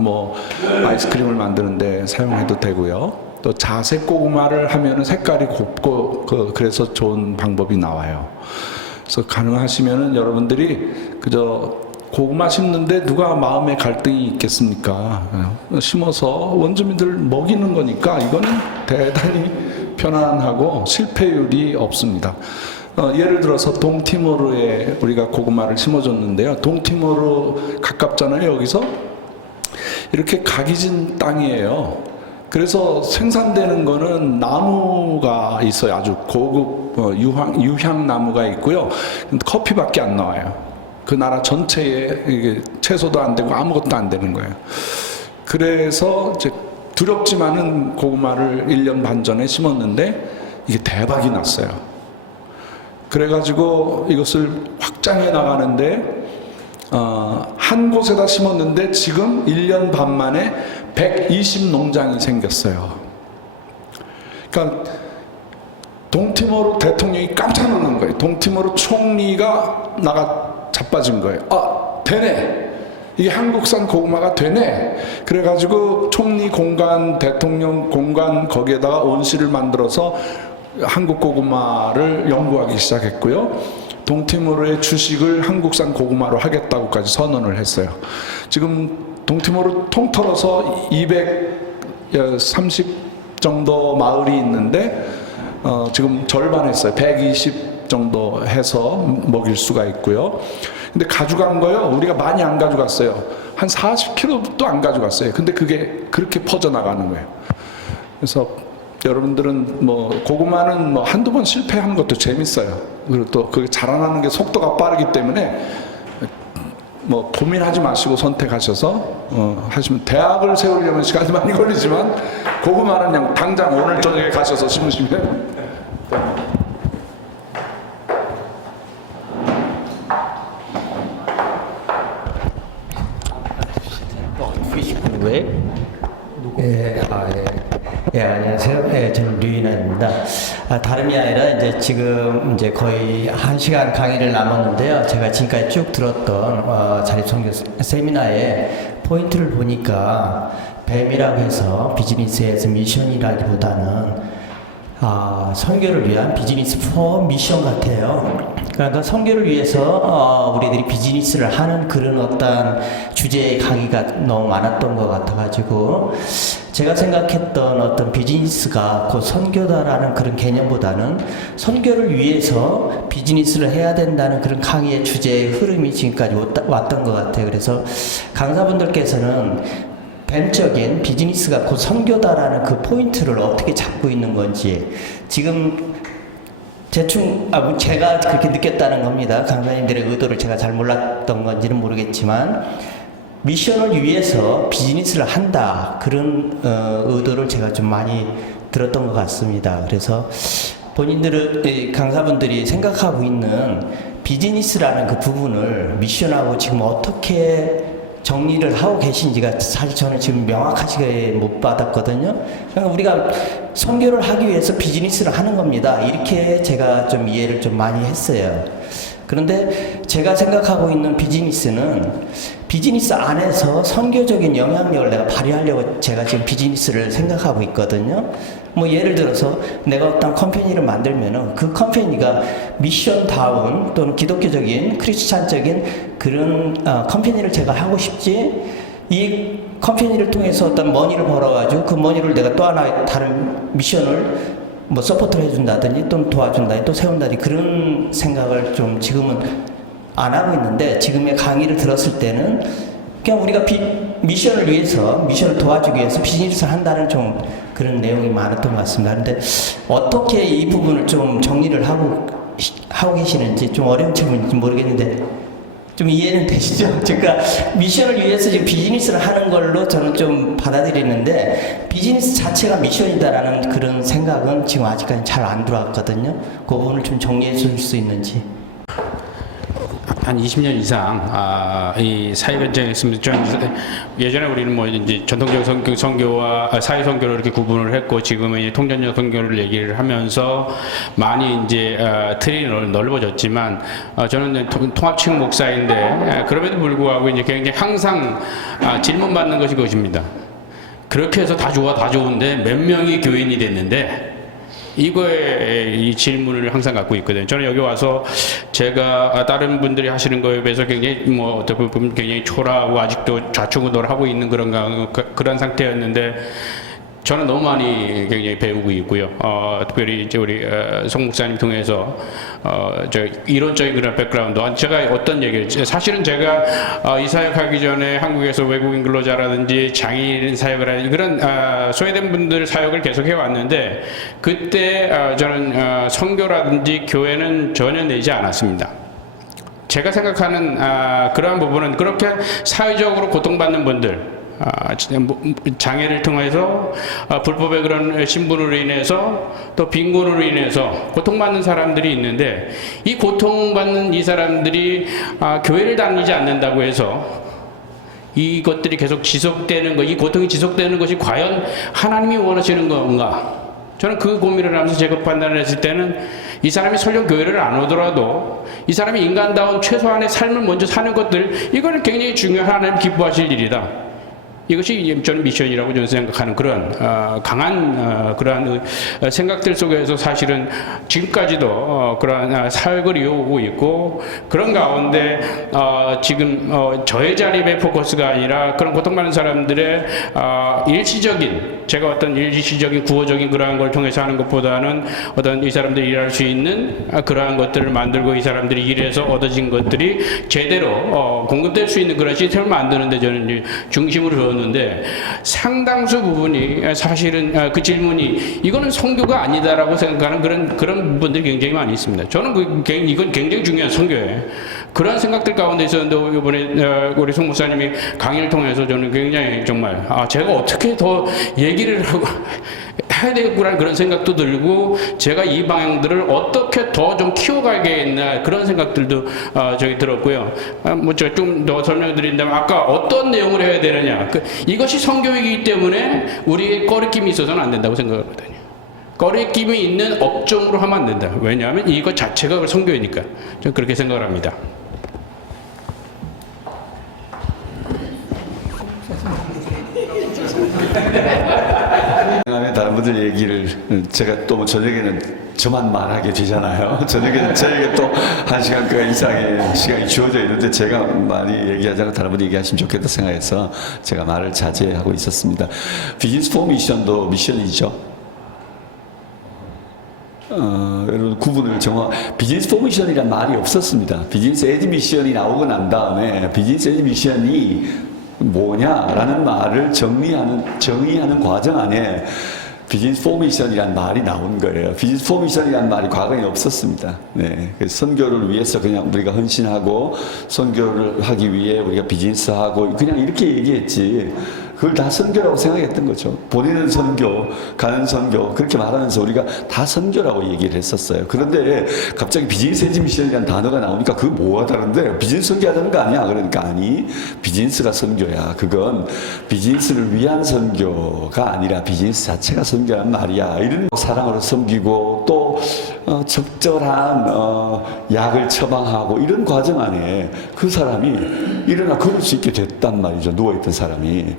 아이스크림을 만드는 데 사용해도 되고요. 또 자색 고구마를 하면은 색깔이 곱고 그래서 좋은 방법이 나와요. 그래서 가능하시면은 여러분들이 그저 고구마 심는데 누가 마음에 갈등이 있겠습니까? 심어서 원주민들 먹이는 거니까 이거는 대단히 편안하고 실패율이 없습니다. 예를 들어서 동티모르에 우리가 고구마를 심어줬는데요. 동티모르 가깝잖아요. 여기서 이렇게 각이진 땅이에요. 그래서 생산되는 거는 나무가 있어요. 아주 고급 유향 나무가 있고요. 커피밖에 안 나와요. 그 나라 전체에 이게 채소도 안 되고 아무것도 안 되는 거예요. 그래서 이제 두렵지만은 고구마를 1년 반 전에 심었는데 이게 대박이 났어요. 그래가지고 이것을 확장해 나가는데 한 곳에다 심었는데 지금 1년 반 만에 120 농장이 생겼어요. 그러니까 동티모르 대통령이 깜짝 놀란 거예요. 동티모르 총리가 자빠진 거예요. 되네. 이게 한국산 고구마가 되네. 그래가지고 총리 공간, 대통령 공간 거기에다가 온실을 만들어서 한국 고구마를 연구하기 시작했고요. 동티모르의 주식을 한국산 고구마로 하겠다고까지 선언을 했어요. 지금 동티모르 통틀어서 230 정도 마을이 있는데 지금 절반 했어요. 120 정도 해서 먹일 수가 있고요. 근데 가져간 거요, 우리가 많이 안 가져갔어요. 한 40kg도 안 가져갔어요. 근데 그게 그렇게 퍼져나가는 거예요. 그래서 여러분들은 뭐 고구마는 뭐 한두 번 실패한 것도 재밌어요. 그리고 또 그게 자라나는 게 속도가 빠르기 때문에 뭐 고민하지 마시고 선택하셔서 하시면, 대학을 세우려면 시간이 많이 걸리지만 고구마는 그냥 당장 오늘 저녁에 가셔서 심으시면. 안녕하세요. 저는 류인환입니다. 다름이 아니라 이제 지금 이제 거의 1시간 강의를 나눴는데요. 제가 지금까지 쭉 들었던 자립선교 세미나의 포인트를 보니까 뱀이라고 해서 비즈니스에서 미션이라기보다는 선교를 위한 비즈니스 포 미션 같아요. 그러니까 선교를 위해서 우리들이 비즈니스를 하는 그런 어떤 주제의 강의가 너무 많았던 것 같아가지고, 제가 생각했던 어떤 비즈니스가 곧 선교다라는 그런 개념보다는 선교를 위해서 비즈니스를 해야 된다는 그런 강의의 주제의 흐름이 지금까지 왔던 것 같아요. 그래서 강사분들께서는 뱀적인 비즈니스가 곧 선교다라는 그 포인트를 어떻게 잡고 있는 건지, 지금 대충 제가 그렇게 느꼈다는 겁니다. 강사님들의 의도를 제가 잘 몰랐던 건지는 모르겠지만, 미션을 위해서 비즈니스를 한다, 그런 의도를 제가 좀 많이 들었던 것 같습니다. 그래서 본인들은, 강사분들이 생각하고 있는 비즈니스라는 그 부분을 미션하고 지금 어떻게 정리를 하고 계신지가 사실 저는 지금 명확하게 못 받았거든요. 그러니까 우리가 선교를 하기 위해서 비즈니스를 하는 겁니다, 이렇게 제가 좀 이해를 좀 많이 했어요. 그런데 제가 생각하고 있는 비즈니스는 비즈니스 안에서 선교적인 영향력을 내가 발휘하려고 제가 지금 비즈니스를 생각하고 있거든요. 뭐 예를 들어서 내가 어떤 컴퍼니를 만들면은 그 컴퍼니가 미션다운 또는 기독교적인 크리스찬적인 그런 컴퍼니를 제가 하고 싶지, 이 컴퍼니를 통해서 어떤 머니를 벌어가지고 그 머니를 내가 또 하나 다른 미션을 뭐 서포트를 해준다든지 또는 도와준다든지 또 세운다든지 그런 생각을 좀 지금은 안 하고 있는데, 지금의 강의를 들었을 때는 그냥 우리가 미션을 위해서, 미션을 도와주기 위해서 비즈니스를 한다는 좀 그런 내용이 많았던 것 같습니다. 그런데 어떻게 이 부분을 좀 정리를 하고 계시는지 좀 어려운 질문인지 모르겠는데 좀 이해는 되시죠? 그러니까 미션을 위해서 지금 비즈니스를 하는 걸로 저는 좀 받아들이는데, 비즈니스 자체가 미션이다라는 그런 생각은 지금 아직까지 잘 안 들어왔거든요. 그 부분을 좀 정리해 줄 수 있는지. 한 20년 이상 이 사회 현장에 있으면 예전에 우리는 뭐 이제 전통적 선교와 사회 선교를 이렇게 구분을 했고, 지금은 이제 통전적 선교를 얘기를 하면서 많이 이제 틀이 넓어졌지만, 저는 통합층 목사인데 그럼에도 불구하고 이제 굉장히 항상 질문받는 것이 그것입니다. 그렇게 해서 다 좋아, 다 좋은데 몇 명이 교인이 됐는데, 이거에 이 질문을 항상 갖고 있거든요. 저는 여기 와서 제가 다른 분들이 하시는 거에 비해서 굉장히 뭐 어떻게 보면 굉장히 초라하고 아직도 좌충우돌 하고 있는 그런 상태였는데, 저는 너무 많이 굉장히 배우고 있고요. 특별히 이제 우리 송 목사님 통해서 저 이론적인 그런 백그라운드, 제가 어떤 얘기를, 사실은 제가 이 사역하기 전에 한국에서 외국인 근로자라든지 장애인 사역을 하는 그런 소외된 분들 사역을 계속 해왔는데, 그때 저는 선교라든지 교회는 전혀 내지 않았습니다. 제가 생각하는 그러한 부분은 그렇게 사회적으로 고통받는 분들, 장애를 통해서 불법의 그런 신분으로 인해서 또 빈곤으로 인해서 고통받는 사람들이 있는데, 이 고통받는 이 사람들이 교회를 다니지 않는다고 해서 이것들이 계속 지속되는 것, 이 고통이 지속되는 것이 과연 하나님이 원하시는 건가? 저는 그 고민을 하면서 제가 판단을 했을 때는, 이 사람이 설령 교회를 안 오더라도 이 사람이 인간다운 최소한의 삶을 먼저 사는 것들, 이거는 굉장히 중요한 하나님 기뻐하실 일이다. 이것이 저는 미션이라고 저는 생각하는 그런 강한 그러한 생각들 속에서 사실은 지금까지도 그러한 사역을 이어오고 있고, 그런 가운데 지금 저의 자립의 포커스가 아니라 그런 고통받는 사람들의 일시적인, 제가 어떤 일시적인 구호적인 그러한 걸 통해서 하는 것보다는 어떤 이 사람들이 일할 수 있는 그러한 것들을 만들고, 이 사람들이 일해서 얻어진 것들이 제대로 공급될 수 있는 그런 시스템을 만드는 데 저는 이제 중심으로 뒀는데, 상당수 부분이 사실은 그 질문이 이거는 선교가 아니다라고 생각하는 그런 부분들이 굉장히 많이 있습니다. 저는 이건 굉장히 중요한 선교예요. 그런 생각들 가운데 있었는데, 이번에 우리 송 목사님이 강의를 통해서 저는 굉장히 정말 제가 어떻게 더 얘기를 하고 해야 되겠구나 그런 생각도 들고, 제가 이 방향들을 어떻게 더 좀 키워가야겠나 그런 생각들도 저기 들었고요. 뭐 제가 좀 더 설명드린다면, 아까 어떤 내용을 해야 되느냐, 이것이 선교이기 때문에 우리의 꺼리낌이 있어서는 안 된다고 생각하거든요. 꺼리낌이 있는 업종으로 하면 안 된다. 왜냐하면 이것 자체가 선교이니까. 저는 그렇게 생각을 합니다. 다른 분들 얘기를 제가 또 저녁에는 저만 말하게 되잖아요. 저녁에는 저에게 또 1시간 이상의 시간이 주어져 있는데, 제가 많이 얘기하자고 다른 분이 얘기하시면 좋겠다 생각해서 제가 말을 자제하고 있었습니다. 비즈니스 포 미션도 미션이죠. 여러분 구분을 비즈니스 포 미션이란 말이 없었습니다. 비즈니스 에즈 미션이 나오고 난 다음에 비즈니스 에즈 미션이 뭐냐라는 말을 정의하는 과정 안에 비즈니스 포미션이라는 말이 나온 거예요. 비즈니스 포미션이라는 말이 과거에 없었습니다. 네. 선교를 위해서 그냥 우리가 헌신하고, 선교를 하기 위해 우리가 비즈니스하고, 그냥 이렇게 얘기했지. 그걸 다 선교라고 생각했던 거죠. 보내는 선교, 가는 선교, 그렇게 말하면서 우리가 다 선교라고 얘기를 했었어요. 그런데 갑자기 비즈니스 에즈 미션이라는 단어가 나오니까 그거 뭐가 다른데? 비즈니스 선교하자는 거 아니야? 그러니까 아니, 비즈니스가 선교야. 그건 비즈니스를 위한 선교가 아니라 비즈니스 자체가 선교란 말이야. 이런 사랑으로 섬기고, 또 적절한 약을 처방하고, 이런 과정 안에 그 사람이 일어나 걸을 수 있게 됐단 말이죠. 누워있던 사람이.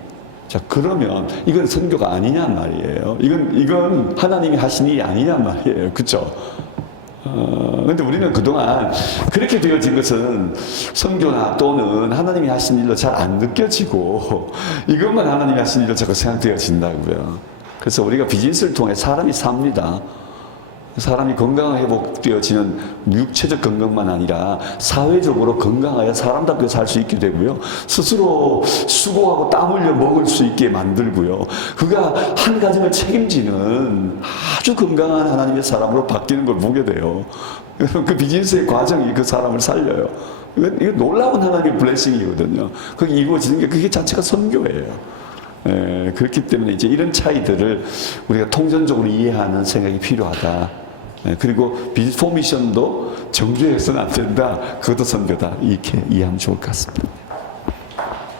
자, 그러면 이건 선교가 아니냔 말이에요. 이건 하나님이 하신 일이 아니냔 말이에요. 그쵸? 근데 우리는 그동안 그렇게 되어진 것은 선교나 또는 하나님이 하신 일로 잘 안 느껴지고, 이것만 하나님이 하신 일로 자꾸 생각되어진다고요. 그래서 우리가 비즈니스를 통해 사람이 삽니다. 사람이 건강하게 회복되어지는 육체적 건강만 아니라 사회적으로 건강하여 사람답게 살 수 있게 되고요. 스스로 수고하고 땀 흘려 먹을 수 있게 만들고요. 그가 한 가정을 책임지는 아주 건강한 하나님의 사람으로 바뀌는 걸 보게 돼요. 그 비즈니스의 과정이 그 사람을 살려요. 이거 놀라운 하나님의 블레싱이거든요. 그게 이루어지는 게 그게 자체가 선교예요. 그렇기 때문에 이제 이런 차이들을 우리가 통전적으로 이해하는 생각이 필요하다. 그리고 비즈니스 포미션도 정죄해서는 안 된다. 그것도 선교다. 이렇게 이해하면 좋을 것 같습니다.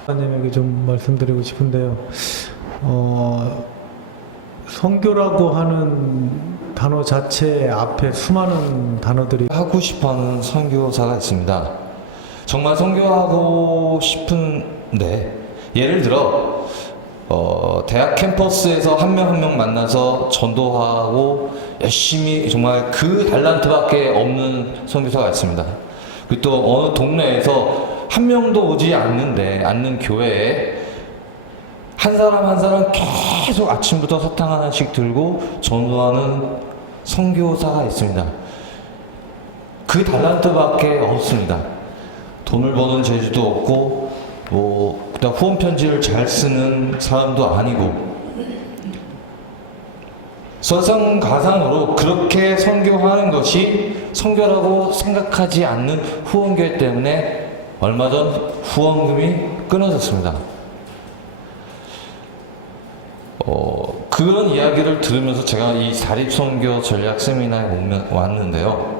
하나님에게 좀 말씀드리고 싶은데요. 선교라고 하는 단어 자체 앞에 수많은 단어들이 하고 싶어하는 선교사가 있습니다. 정말 선교하고 싶은데, 예를 들어 대학 캠퍼스에서 한 명 한 명 만나서 전도하고 열심히 정말 그 달란트밖에 없는 선교사가 있습니다. 그리고 또 어느 동네에서 한 명도 오지 않는 교회에 한 사람 한 사람 계속 아침부터 사탕 하나씩 들고 전도하는 선교사가 있습니다. 그 달란트밖에 없습니다. 돈을 버는 재주도 없고, 그다음 후원 편지를 잘 쓰는 사람도 아니고, 설상가상으로 그렇게 선교하는 것이 선교라고 생각하지 않는 후원교회 때문에 얼마 전 후원금이 끊어졌습니다. 그런 이야기를 들으면서 제가 이 사립선교 전략 세미나에 왔는데요.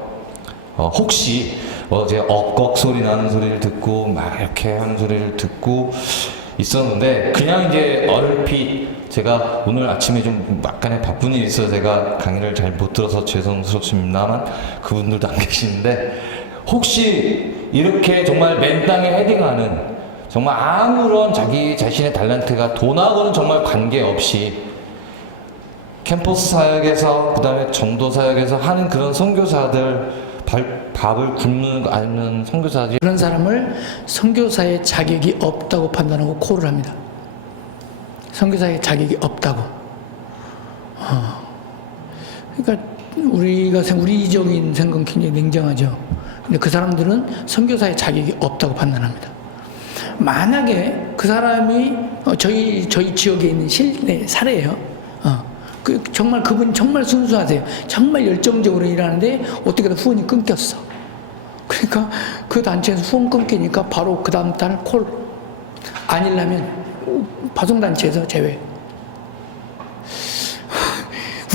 혹시 어제 억걱 소리 나는 소리를 듣고 막 이렇게 하는 소리를 듣고 있었는데, 그냥 이제 얼핏 제가 오늘 아침에 좀 약간의 바쁜 일이 있어서 제가 강의를 잘 못 들어서 죄송스럽습니다만 그분들도 안 계시는데, 혹시 이렇게 정말 맨 땅에 헤딩하는 정말 아무런 자기 자신의 탤런트가 돈하고는 정말 관계없이 캠퍼스 사역에서 그다음에 전도 사역에서 하는 그런 선교사들 밥을 굶는 거 아니면 선교사들이 그런 사람을 선교사의 자격이 없다고 판단하고 콜을 합니다. 선교사의 자격이 없다고. 그러니까 우리적인 생각은 굉장히 냉정하죠. 근데 그 사람들은 선교사의 자격이 없다고 판단합니다. 만약에 그 사람이 저희 지역에 있는 사례예요. 정말 그분 정말 순수하세요. 정말 열정적으로 일하는데 어떻게든 후원이 끊겼어. 그러니까 그 단체에서 후원 끊기니까 바로 그 다음 달 콜. 아니려면 파송단체에서 제외.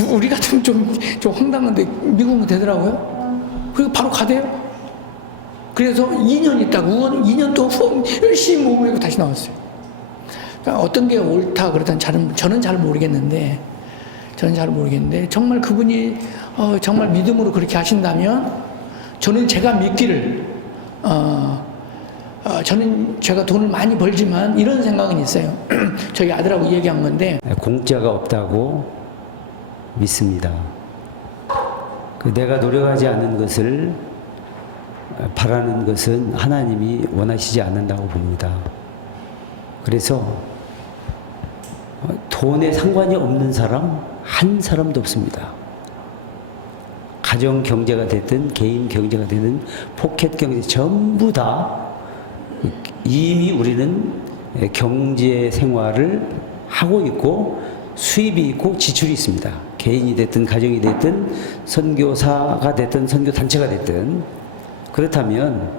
우리 같으면 좀 황당한데 미국은 되더라고요. 그리고 바로 가대요. 그래서 2년 있다가 2년 동안 후원 열심히 모으고 다시 나왔어요. 그러니까 어떤 게 옳다 그러든 저는 잘 모르겠는데 정말 그분이 정말 믿음으로 그렇게 하신다면 저는 제가 믿기를 저는 제가 돈을 많이 벌지만 이런 생각은 있어요. 저희 아들하고 얘기한 건데 공짜가 없다고 믿습니다. 내가 노력하지 않는 것을 바라는 것은 하나님이 원하시지 않는다고 봅니다. 그래서 돈에 상관이 없는 사람 한 사람도 없습니다. 가정 경제가 됐든 개인 경제가 되든 포켓 경제 전부 다 이미 우리는 경제 생활을 하고 있고 수입이 있고 지출이 있습니다. 개인이 됐든 가정이 됐든 선교사가 됐든 선교단체가 됐든 그렇다면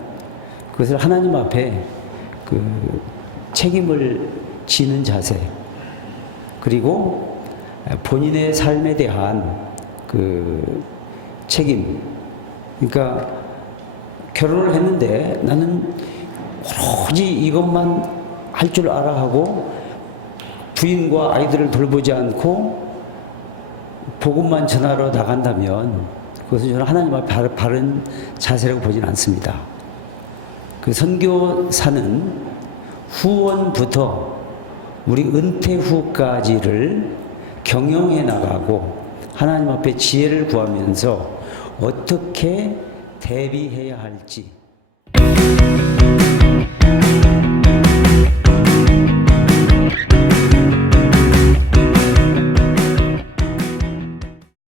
그것을 하나님 앞에 책임을 지는 자세 그리고 본인의 삶에 대한 책임 그러니까 결혼을 했는데 나는 오로지 이것만 할 줄 알아 하고 부인과 아이들을 돌보지 않고 복음만 전하러 나간다면 그것은 저는 하나님 앞에 바른 자세라고 보지는 않습니다. 선교사는 후원부터 우리 은퇴 후까지를 경영해 나가고 하나님 앞에 지혜를 구하면서 어떻게 대비해야 할지